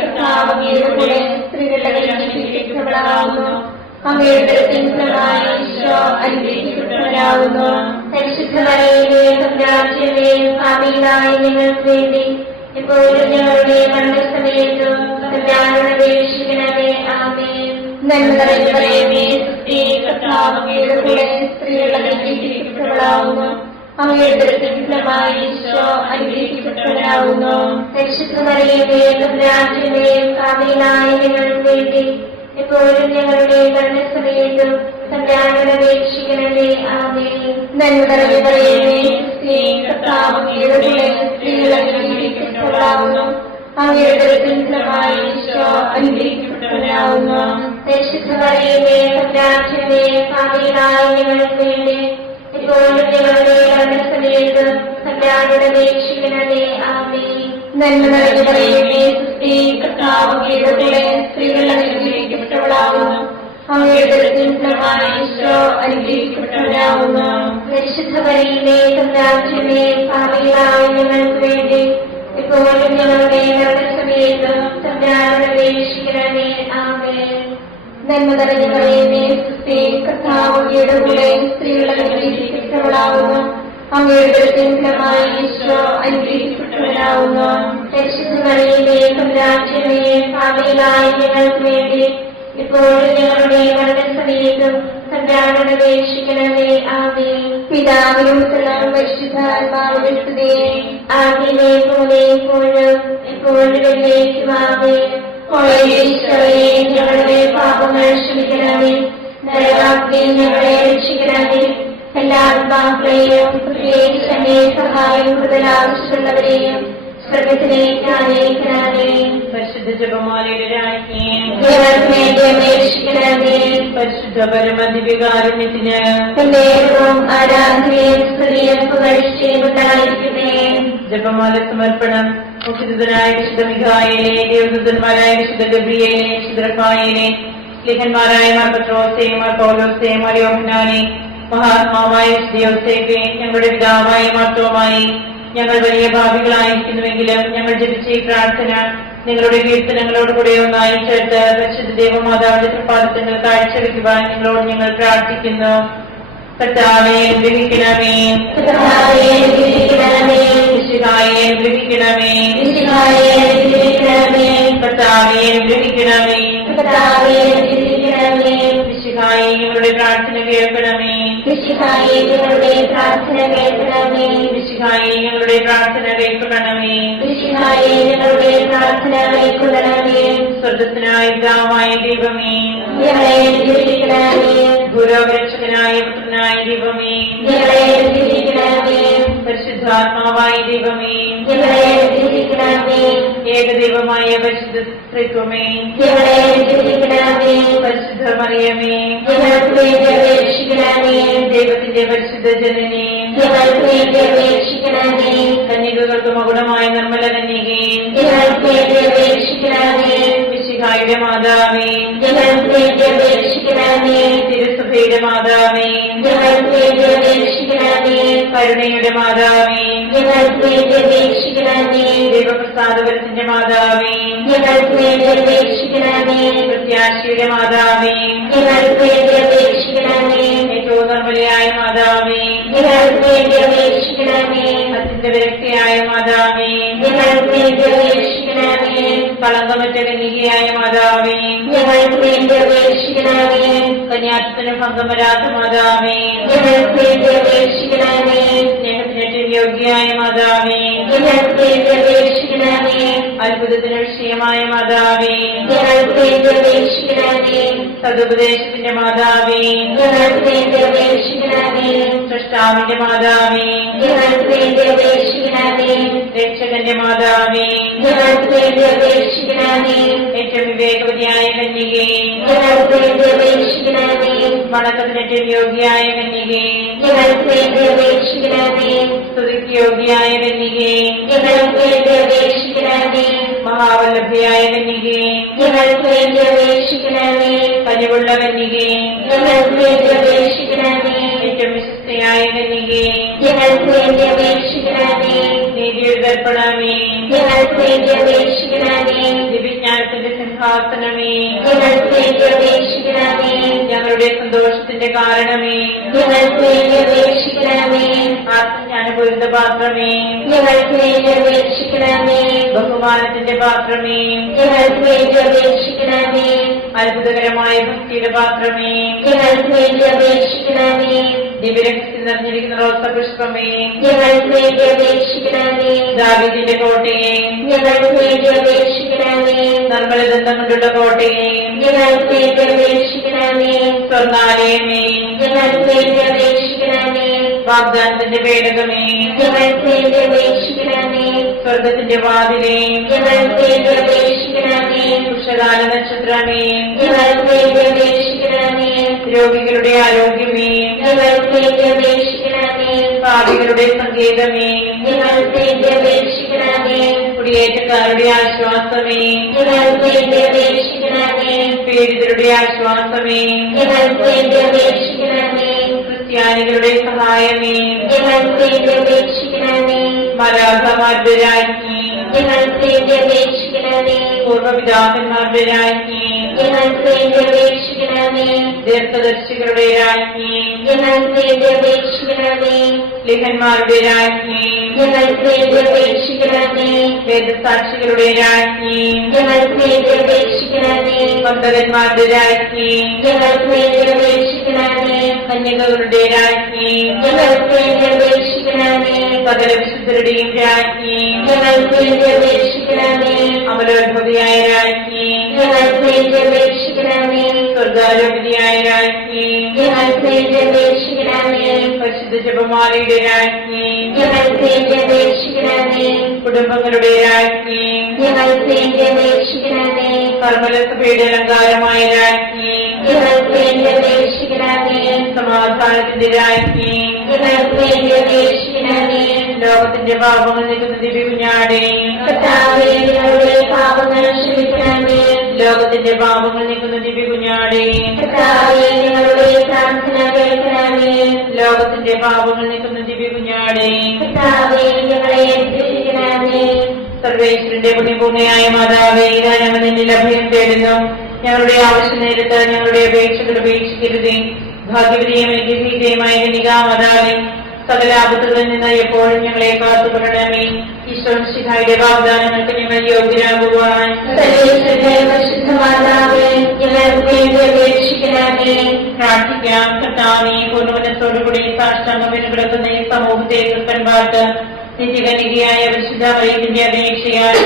കർത്താവിന്റെ കൂടെ സ്ത്രീകൾ അനുഗ്രഹിക്കപ്പെട്ടവളാകുന്നു. അങ്ങയുടെ ഉദരത്തിൻ ഫലമായി ഈശോ അനുഗ്രഹിക്കപ്പെട്ടവരാകുന്നു. പരിശുദ്ധ മറിയമേ, തമ്പുരാന്റെമേ, പാപികളായ ഞങ്ങൾക്ക് വേണ്ടി ഇപ്പോഴും ഞങ്ങളുടെ മരണസമയത്തും തമ്പുരാനോട് അപേക്ഷിക്കണമേ. ആമേൻ. നന്മ നിറഞ്ഞവളേ, കർത്താവിന്റെ കൂടെ സ്ത്രീകൾ അനുഗ്രഹിക്കപ്പെട്ടവളാകുന്നു. അങ്ങയുടെ ഉദരത്തിൻ ഫലമായി ഈശോ അനുഗ്രഹിക്കപ്പെട്ടവരാകുന്നു. പരിശുദ്ധ മറിയമേ, തമ്പുരാന്റെമേ, പാപികളായ ഞങ്ങൾക്ക് വേണ്ടി ഇപ്പോഴും ഞങ്ങളുടെ മരണസമയത്തും തമ്പുരാനോട് അപേക്ഷിക്കണമേ. ആമേൻ. നന്മ നിറഞ്ഞവളേ, കർത്താവിന്റെ കൂടെ സ്ത്രീകൾ അനുഗ്രഹിക്കപ്പെട്ടവളാകുന്നു. അങ്ങയുടെ ഉദരത്തിൻ ഫലമായി ഈശോ അനുഗ്രഹിക്കപ്പെട്ടവരാകുന്നു. പരിശുദ്ധ മറിയമേ, തമ്പുരാന്റെമേ, പാപികളായ ഞങ്ങൾക്ക് വേണ്ടി ഇപ്പോഴും ഞങ്ങളുടെ മരണസമയത്ത് തമ്പുരാനോട് അപേക്ഷിക്കണമേ. ആമേൻ. നന്മ നിറഞ്ഞ മറിയമേ, സുസ്തി, കർത്താവ് അങ്ങയുടെ കൂടെ സ്ത്രീകൾ അനുഗ്രഹിക്കപ്പെട്ടവളാകുന്നു. അങ്ങയുടെ ഫലമായ ഈശോ അനുഗ്രഹിക്കപ്പെട്ടവനാകുന്നു. പരിശുദ്ധ മറിയമേ, തമ്പുരാന്റെ പാപികളായ ഞങ്ങൾക്ക് വേണ്ടി ഇപ്പോഴും ഞങ്ങളുടെ മരണസമയത്ത് തമ്പുരാനോട് അപേക്ഷിക്കണമേ. ആമേൻ. നന്മ നിറഞ്ഞ മറിയമേ, സുസ്തി, കർത്താവ് അങ്ങയുടെ കൂടെ സ്ത്രീകൾ അനുഗ്രഹിക്കപ്പെട്ടവളാകുന്നു. അങ്ങയുടെ ഫലമായ ഈശോ അനുഗ്രഹിക്കപ്പെട്ടവനാകുന്നു. പരിശുദ്ധ മറിയമേ, തമ്പുരാന്റെ പാപികളായ ഞങ്ങൾക്ക് വേണ്ടി ഇപ്പോഴും ഞങ്ങളുടെ മരണസമയത്തും തമ്പുരാനോട് അപേക്ഷിക്കണമേ. ആമേൻ. പിതാവിനും പുത്രനും പരിശുദ്ധാത്മാവിനും സ്തുതി. ആദ്യമേ പോലെ ഇപ്പോഴും എപ്പോഴും എന്നേക്കും. ആമേൻ. ഈശോയെ, ഞങ്ങളുടെ പാപങ്ങൾ ക്ഷമിക്കണമേ. നരകാഗ്നിയിൽ ഞങ്ങളെ രക്ഷിക്കണമേ. എല്ലാ ആത്മാക്കളെയും പ്രത്യേകിച്ച് അങ്ങേ സഹായം കൂടുതൽ ആവശ്യമുള്ളവരെയും സ്വർഗത്തിലേക്ക് ആനയിക്കണമേ. പരിശുദ്ധ ജപമാലയുടെ രാജ്ഞിയെ ഞങ്ങൾക്ക് വേണ്ടി അപേക്ഷിക്കണമേ. പരിശുദ്ധ പരമദിവ്യകാരുണ്യത്തിന് എന്നേക്കും ആരാധനയും സ്തുതിയും പുകഴ്ചയും ഉണ്ടായിരിക്കട്ടെ. ജപമാല സമർപ്പണം. മുഖ്യദൂതനായ വിശുദ്ധ മിഖായേലെ, ദേവദൂതന്മാരായ വിശുദ്ധ ഗബ്രിയേലെ, വിശുദ്ധ റഫായേലെ, ലേഖന്മാരായ മാർ പത്രോസേ, മാർ പൗലോസേ, മാർ യോഹന്നാനെ, മഹാത്മാവായ വിശുദ്ധ യോസേഫേ, ഞങ്ങളുടെ പിതാവായ മാർത്തോമായി, ഞങ്ങൾ വലിയ ഭാവികളായിരിക്കുന്നുവെങ്കിലും ഞങ്ങൾ ജപിച്ച ഈ പ്രാർത്ഥന നിങ്ങളുടെ കീർത്തനങ്ങളോടുകൂടെ ഒന്നായി ചേർത്ത് പരിശുദ്ധ ദേവമാതാവിന്റെ തൃപ്പാദങ്ങൾ കാഴ്ചവെക്കുവാൻ നിങ്ങളോട് ഞങ്ങൾ പ്രാർത്ഥിക്കുന്നു. കർത്താവേ, അനുഗ്രഹിക്കണമേ. കർത്താവേ, അനുഗ്രഹിക്കണമേ. മിശിഹായെ, അനുഗ്രഹിക്കണമേ. മിശിഹായെ, അനുഗ്രഹിക്കണമേ. കർത്താവേ, അനുഗ്രഹിക്കണമേ. കർത്താവേ, അനുഗ്രഹിക്കണമേ. മിശിഹായെ, ഞങ്ങളുടെ പ്രാർത്ഥന കേൾക്കണമേ. മിശിഹായെ, ഞങ്ങളുടെ പ്രാർത്ഥന കേൾക്കണമേ. മിശിഹായെ, ഞങ്ങളുടെ പ്രാർത്ഥന കേൾക്കണമേ. മിശിഹായെ, ഞങ്ങളുടെ പ്രാർത്ഥന കേൾക്കണമേ. സ്വർഗസ്വനായ പിതാവായ ദൈവമേ, ഞങ്ങളെ അനുഗ്രഹിക്കണമേ. ഗുരുരക്ഷകനായ പുത്രനായ ദൈവമേ, ഞങ്ങളെ അനുഗ്രഹിക്കണമേ. പരിശുദ്ധാത്മാവായ ദൈവമേ, ഞങ്ങളെ അനുഗ്രഹിക്കണമേ. ഏകദൈവമായ പരിശുദ്ധ ത്രിത്വമേ, ഞങ്ങളെ അനുഗ്രഹിക്കണമേ. പരിശുദ്ധ മറിയമേ, ഞങ്ങൾക്ക് വേണ്ടി അപേക്ഷിക്കണമേ. ദൈവത്തിന്റെ പരിശുദ്ധ ജനനേ, ഞങ്ങൾക്ക് വേണ്ടി അപേക്ഷിക്കണമേ. കന്യകകൾക്ക് മകുടമായ നിർമ്മല കന്യകേ, ഞങ്ങൾക്ക് വേണ്ടി അപേക്ഷിക്കണമേ. മിശിഹായുടെ മാതാവേ, ഞങ്ങൾക്ക് വേണ്ടി അപേക്ഷിക്കണമേ. തിരുസഭയുടെ മാതാവേ, ഞങ്ങൾക്ക് വേണ്ടി അപേക്ഷിക്കണമേ. കരുണയുടെ മാതാവേ, ഞങ്ങൾക്ക് വേണ്ടി അപേക്ഷിക്കണമേ. ദൈവപ്രസാദപരത്തിന്റെ മാതാവേ, ഞങ്ങൾക്ക് വേണ്ടി അപേക്ഷിക്കണമേ. പ്രത്യാശയുടെ മാതാവേ, ഞങ്ങൾക്ക് വേണ്ടി അപേക്ഷിക്കണമേ. ഏറ്റവും നിർമ്മലയായ മാതാവേ, ഞങ്ങൾക്ക് വേണ്ടി അപേക്ഷിക്കണമേ. അത്യന്ത വിരക്തിയായ മാതാവേ, ഞങ്ങൾക്ക് വേണ്ടി അപേക്ഷിക്കണമേ. കളങ്കമറ്റ കന്യകയായ മാതാവേ, ഞങ്ങൾക്ക് വേണ്ടി അപേക്ഷിക്കണമേ. കന്യാത്വത്തിന് ഭംഗം വരാത്ത മാതാവേ, ഞങ്ങൾക്ക് വേണ്ടി അപേക്ഷിക്കണമേ. സ്നേഹത്തിനേറ്റവും യോഗ്യയായ മാതാവേ, ഞങ്ങൾക്ക് വേണ്ടി അപേക്ഷിക്കണമേ. അത്ഭുതത്തിന് വിഷയമായ മാതാവേ, ഞങ്ങൾക്ക് വേണ്ടി അപേക്ഷിക്കണമേ. സതുപദേശത്തിന്റെ മാതാവേ, ഞങ്ങൾക്ക് വേണ്ടി അപേക്ഷിക്കണമേ. സൃഷ്ടാവിന്റെ മാതാവേ, ഞങ്ങൾക്ക് വേണ്ടി അപേക്ഷിക്കണമേ. രക്ഷകന്റെ മാതാവേ, ഞങ്ങൾക്ക് വേണ്ടി അപേക്ഷിക്കണമേ. ഏറ്റവും വിവേകവതിയായ കന്യകേ, ഞങ്ങൾക്ക് വേണ്ടി അപേക്ഷിക്കണമേ. വണക്കത്തിനേറ്റവും യോഗ്യയായ കന്യകേ, ഞങ്ങൾക്ക് വേണ്ടി അപേക്ഷിക്കണമേ. സ്തുതിക്ക് യോഗ്യയായ കന്യകേ, ഞങ്ങൾക്ക് വേണ്ടി അപേക്ഷിക്കണമേ. മഹാവല്ലഭയായ കന്യകേ, ഞങ്ങൾക്ക് വേണ്ടി അപേക്ഷിക്കണമേ. കനിവുള്ള കന്യകേ, ഞങ്ങൾക്ക് വേണ്ടി അപേക്ഷിക്കണമേ. ഏറ്റവും വിശുദ്ധയായ കന്യകേ, ഞങ്ങൾക്ക് വേണ്ടി അപേക്ഷിക്കണമേ. നീതിയുടെ ദർപ്പണമേ, ഞങ്ങൾക്ക് വേണ്ടി അപേക്ഷിക്കണമേ. ദിവ്യജ്ഞാനത്തിന്റെ സിംഹാസനമേ, ഞങ്ങൾക്ക് വേണ്ടി അപേക്ഷിക്കണമേ. ഞങ്ങളുടെ സന്തോഷത്തിന്റെ കാരണമേ, ഞങ്ങൾക്ക് വേണ്ടി അപേക്ഷിക്കണമേ. ആത്മജ്ഞാനപൂരിത പാത്രമേ, ഞങ്ങൾക്ക് വേണ്ടി അപേക്ഷിക്കണമേ. ബഹുമാനത്തിന്റെ പാത്രമേ, ഞങ്ങൾക്ക് വേണ്ടി അപേക്ഷിക്കണമേ. അത്ഭുതകരമായ ഭക്തിയുടെ പാത്രമേ, ഞങ്ങൾക്ക് വേണ്ടി അപേക്ഷിക്കണമേ. ദിവ്യരക്തത്തിൽ നിറഞ്ഞിരിക്കുന്ന റോസപുഷ്പമേ, ഞങ്ങൾക്ക് വേണ്ടി അപേക്ഷിക്കണമേ. ദാവീദിന്റെ കോട്ടയെ, ഞങ്ങൾക്ക് വേണ്ടി അപേക്ഷിക്കണമേ. നിർമ്മലദന്തം കൊണ്ടുള്ള കോട്ടയെ, ഞങ്ങൾക്ക് വേണ്ടി അപേക്ഷിക്കണമേ. സ്വർണ്ണാലയമേ, ഞങ്ങൾക്ക് വേണ്ടി അപേക്ഷിക്കണമേ. വാഗ്ദാനത്തിന്റെ പേടകമേ, ഞങ്ങൾക്ക് വേണ്ടി അപേക്ഷിക്കണമേ. സ്വർഗത്തിന്റെ വാതിലേ, ഞങ്ങൾക്ക് വേണ്ടി അപേക്ഷിക്കണമേ. ഉഷകാല നക്ഷത്രമേ, ഞങ്ങൾക്ക് വേണ്ടി അപേക്ഷിക്കണമേ. രോഗികളുടെ ആരോഗ്യമേ, ഞങ്ങൾക്ക് വേണ്ടി അപേക്ഷിക്കണമേ. പാപികളുടെ സങ്കേതമേ, ഞങ്ങൾക്ക് വേണ്ടി അപേക്ഷിക്കണമേ. കുടിയേറ്റക്കാരുടെ ആശ്വാസമേ, ഞങ്ങൾക്ക് വേണ്ടി അപേക്ഷിക്കണമേ. പീഡിതരുടെ ആശ്വാസമേ, ഞങ്ങൾക്ക് വേണ്ടി അപേക്ഷിക്കണമേ. ക്രിസ്ത്യാനികളുടെ സഹായമേ, ഞങ്ങൾക്ക് വേണ്ടി അപേക്ഷിക്കണമേ. മാലാഖമാരുടെ രാജ്ഞി, ഞങ്ങൾക്ക് വേണ്ടി അപേക്ഷിക്കണമേ. പൂർവ്വപിതാക്കന്മാരുടെ രാജ്ഞി, ഞങ്ങൾക്ക് വേണ്ടി അപേക്ഷിക്കണമേ. ദീർഘദർശികളുടെ രാജ്ഞി, ഞങ്ങൾക്ക് വേണ്ടി അപേക്ഷിക്കണമേ. ലിഹന്മാരുടെ രാജ്ഞി, ഞങ്ങൾക്ക് വേണ്ടി അപേക്ഷിക്കണമേ. വേദസാക്ഷികളുടെ രാജ്ഞി, ഞങ്ങൾക്ക് വേണ്ടി അപേക്ഷിക്കണമേ. വന്ദകന്മാരുടെ രാജ്ഞി, ഞങ്ങൾക്ക് വേണ്ടി അപേക്ഷിക്കണമേ. കന്യകകളുടെ രാജ്ഞി, ഞങ്ങൾക്ക് വേണ്ടി അപേക്ഷിക്കണമേ. സകല വിശുദ്ധരുടെയും രാജ്ഞി, ഞങ്ങൾക്ക് വേണ്ടി അപേക്ഷിക്കണമേ. അമലോത്ഭവിയായ രാജ്ഞി, ഞങ്ങൾക്ക് വേണ്ടി അപേക്ഷിക്കണമേ. സ്വർഗാരോപതിയായ രാജ്ഞി, ഞങ്ങൾക്ക് വേണ്ടി അപേക്ഷിക്കണമേ. പരിശുദ്ധ ജപമാലയുടെ രാജ്ഞി, ഞങ്ങൾക്ക് വേണ്ടി അപേക്ഷിക്കണമേ. കുടുംബങ്ങളുടെ രാജ്ഞി, ഞങ്ങൾക്ക് വേണ്ടി അപേക്ഷിക്കണമേ. കർമ്മലസഭയുടെ അലങ്കാരമായ രാജ്ഞി, ഞങ്ങൾക്ക് വേണ്ടി അപേക്ഷിക്കണമേ. സമാധാനത്തിന്റെ രാജ്ഞി, ഞങ്ങൾക്ക് വേണ്ടി അപേക്ഷിക്കണമേ. ലോകത്തിന്റെ പാപങ്ങൾ നീക്കുന്ന ദിവ്യകുഞ്ഞാടേ, കർത്താവേ, ഞങ്ങളുടെ പാപങ്ങൾ ക്ഷമിക്കണമേ. ലോകത്തിന്റെ പാപങ്ങൾ നീക്കുന്ന ദിവ്യകുഞ്ഞാടേ, കർത്താവേ, ഞങ്ങളുടെ പ്രാർത്ഥന കേൾക്കണമേ. ലോകത്തിന്റെ പാപങ്ങൾ നീക്കുന്ന ദിവ്യകുഞ്ഞാടേ, കർത്താവേ, ഞങ്ങളെ രക്ഷിക്കണമേ. സർവേശ്വരന്റെ പുണ്യപൂർണ്ണയായ മാതാവേ, ഇതാ ഞങ്ങൾ നിന്നിൽ അഭയം തേടുന്നു. ഞങ്ങളുടെ ആവശ്യ നേരത്ത് ഞങ്ങളുടെ അപേക്ഷകൾ ഉപേക്ഷിക്കരുതേ. ഭാഗ്യവതിയും ഏകീകൃതയുമായ കന്യകാമാതാവേ, സകല ആപത്തുകളിൽ നിന്ന് എപ്പോഴും ഞങ്ങളെ കാത്തുകൊള്ളണമേ. ഈശ്വരന്റെ വാഗ്ദാനങ്ങൾക്ക് ഞങ്ങൾ യോഗ്യരാകുവാൻ സർവേശ്വരന്റെ പരിശുദ്ധ മാതാവേ, ഞങ്ങൾക്ക് വേണ്ടി അപേക്ഷിക്കണമേ. പ്രാർത്ഥിക്കാം. കർത്താവേ, പൂർണ്ണമനത്തോടുകൂടി സാഷ്ടാംഗം കിടക്കുന്ന ഈ സമൂഹത്തെ കൃപ്പൻപാട്ട് നിത്യകന്യകയായ പരിശുദ്ധ മറിയത്തിന്റെ അപേക്ഷയാൽ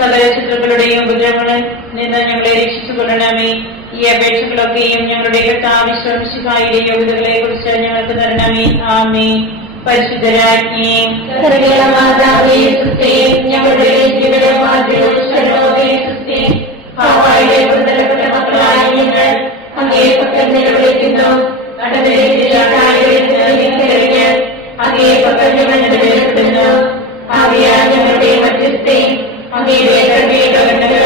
സകല ശത്രുക്കളുടെയും ഉപദ്രവങ്ങളിൽ നിന്ന് ഞങ്ങളെ രക്ഷിച്ചുകൊള്ളണമേ. ഈ അപേക്ഷകളൊക്കെയും ഞങ്ങളുടെ കർത്താവിശ്വസിഹായുടെ യോഗ്യതകളെ കുറിച്ച് ഞങ്ങൾക്ക് തരണമേ. ആമേൻ. പരിശുദ്ധരാജ്ഞി, കരുണയുള്ള മാതാവേ, സ്തുതി. ഞങ്ങളുടെ ജീവിതമാർഗ്ഗവും ശരണമേ, സ്തുതി. ഹവ്വായുടെ പുത്രപ്പെട്ട മക്കളായ ഞങ്ങൾ അങ്ങേ പക്കൽ നിലവിളിക്കുന്നു. അങ്ങേ പക്കൽ ഞങ്ങൾ നിലവിളിക്കുന്നു. ആകയാൽ ഞങ്ങളുടെ മധ്യസ്ഥേ, അങ്ങയുടെ കരുണകൾ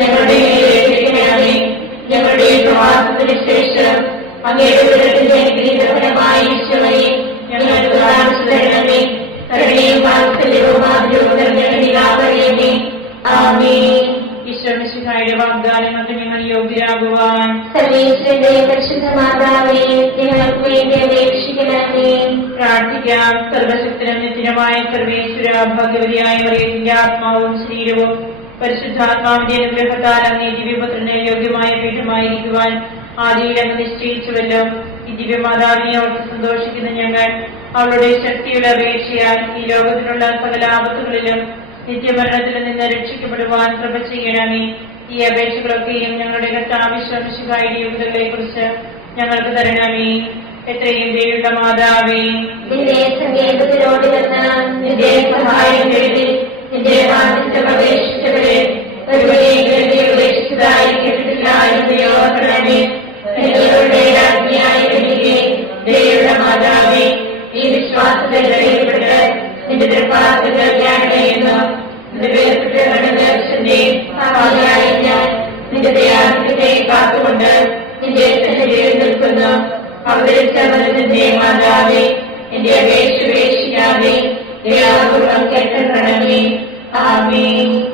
ഞങ്ങളുടെ മേലേൽപ്പിക്കണമേ. ഞങ്ങളുടെ പ്രവാസത്തിന് ശേഷം അങ്ങയുടെ ഉദരത്തിന്റെ അനുഗ്രഹീതഫലമായ ഈശോയെ ഞങ്ങൾക്ക് കാണിച്ചു തരണമേ. കരുണയും വാത്സല്യവും ആദ്യവും നിറഞ്ഞ ആമേൻ. ഈശ്വരന്റെ വാഗ്ദാനങ്ങൾക്ക് ഞങ്ങൾ യോഗ്യരാകുവാൻ സർവേശ്വരന്റെ പരിശുദ്ധ മാതാവേ, ഞങ്ങൾക്ക് വേണ്ടി അപേക്ഷിക്കണമേ. പ്രാർത്ഥിക്കാം. സർവശക്തനും നിത്യനുമായ സർവേശ്വര, ഭാഗ്യവതിയായ മറിയത്തിന്റെ ആത്മാവും ശരീരവും പരിശുദ്ധാത്മാവിന്റെ അനുഗ്രഹത്താൽ അങ്ങേ ദിവ്യപുത്രന് യോഗ്യമായ പീഠമായിരിക്കുവാൻ ആദിയിൽ അങ്ങ് നിശ്ചയിച്ചുവല്ലോ. ഈ ദിവ്യമാതാവിനെ ഓർത്ത് സന്തോഷിക്കുന്ന ഞങ്ങൾ അവളുടെ ശക്തിയുടെ അപേക്ഷയാൽ ഈ ലോകത്തിലുള്ള സകല ആപത്തുകളിലും നിത്യമരണത്തിൽ നിന്ന് രക്ഷിക്കപ്പെടുവാൻ കൃപ ചെയ്യണമേ. ഈ അപേക്ഷകളൊക്കെയും ഞങ്ങളുടെ കർത്താവിശ്വസിഹായുടെ യോഗ്യതകളെ കുറിച്ച് ഞങ്ങൾക്ക് തരണമേ. എത്രയും ദയുള്ള മാതാവേ, നിന്റെ സങ്കേതത്തിലോട് നിന്ന് നിന്റെ സഹായം തേടി നിന്റെ മാധ്യസ്ഥം അപേക്ഷിച്ചവരെ ഒരുവരെയും ഉപേക്ഷിച്ചതായി കേട്ടിട്ടില്ല എന്ന് ഓർക്കണമേ. നിങ്ങളുടെ രാജ്ഞിയായ കന്യകേ, ദയുള്ള മാതാവേ, ഈ വിശ്വാസത്തിൽ ധൈര്യപ്പെട്ട് നിന്റെ തൃപ്പാദത്തിൽ ധ്യാനിക്കുന്നു. നിന്റെ വേർപെട്ട ദർശന്റെ സഹായിയായി ഞാൻ നിന്റെ ദയാനത്തെ കാത്തുകൊണ്ട് നിന്റെ സന്നിധിയിൽ നിൽക്കുന്നു. അവതരിച്ച മരുന്നിന്റെ മാതാവേ, എന്റെ അപേക്ഷ ഉപേക്ഷിക്കാതെ ദയാപൂർവം കേട്ടണമേ. ആമേൻ.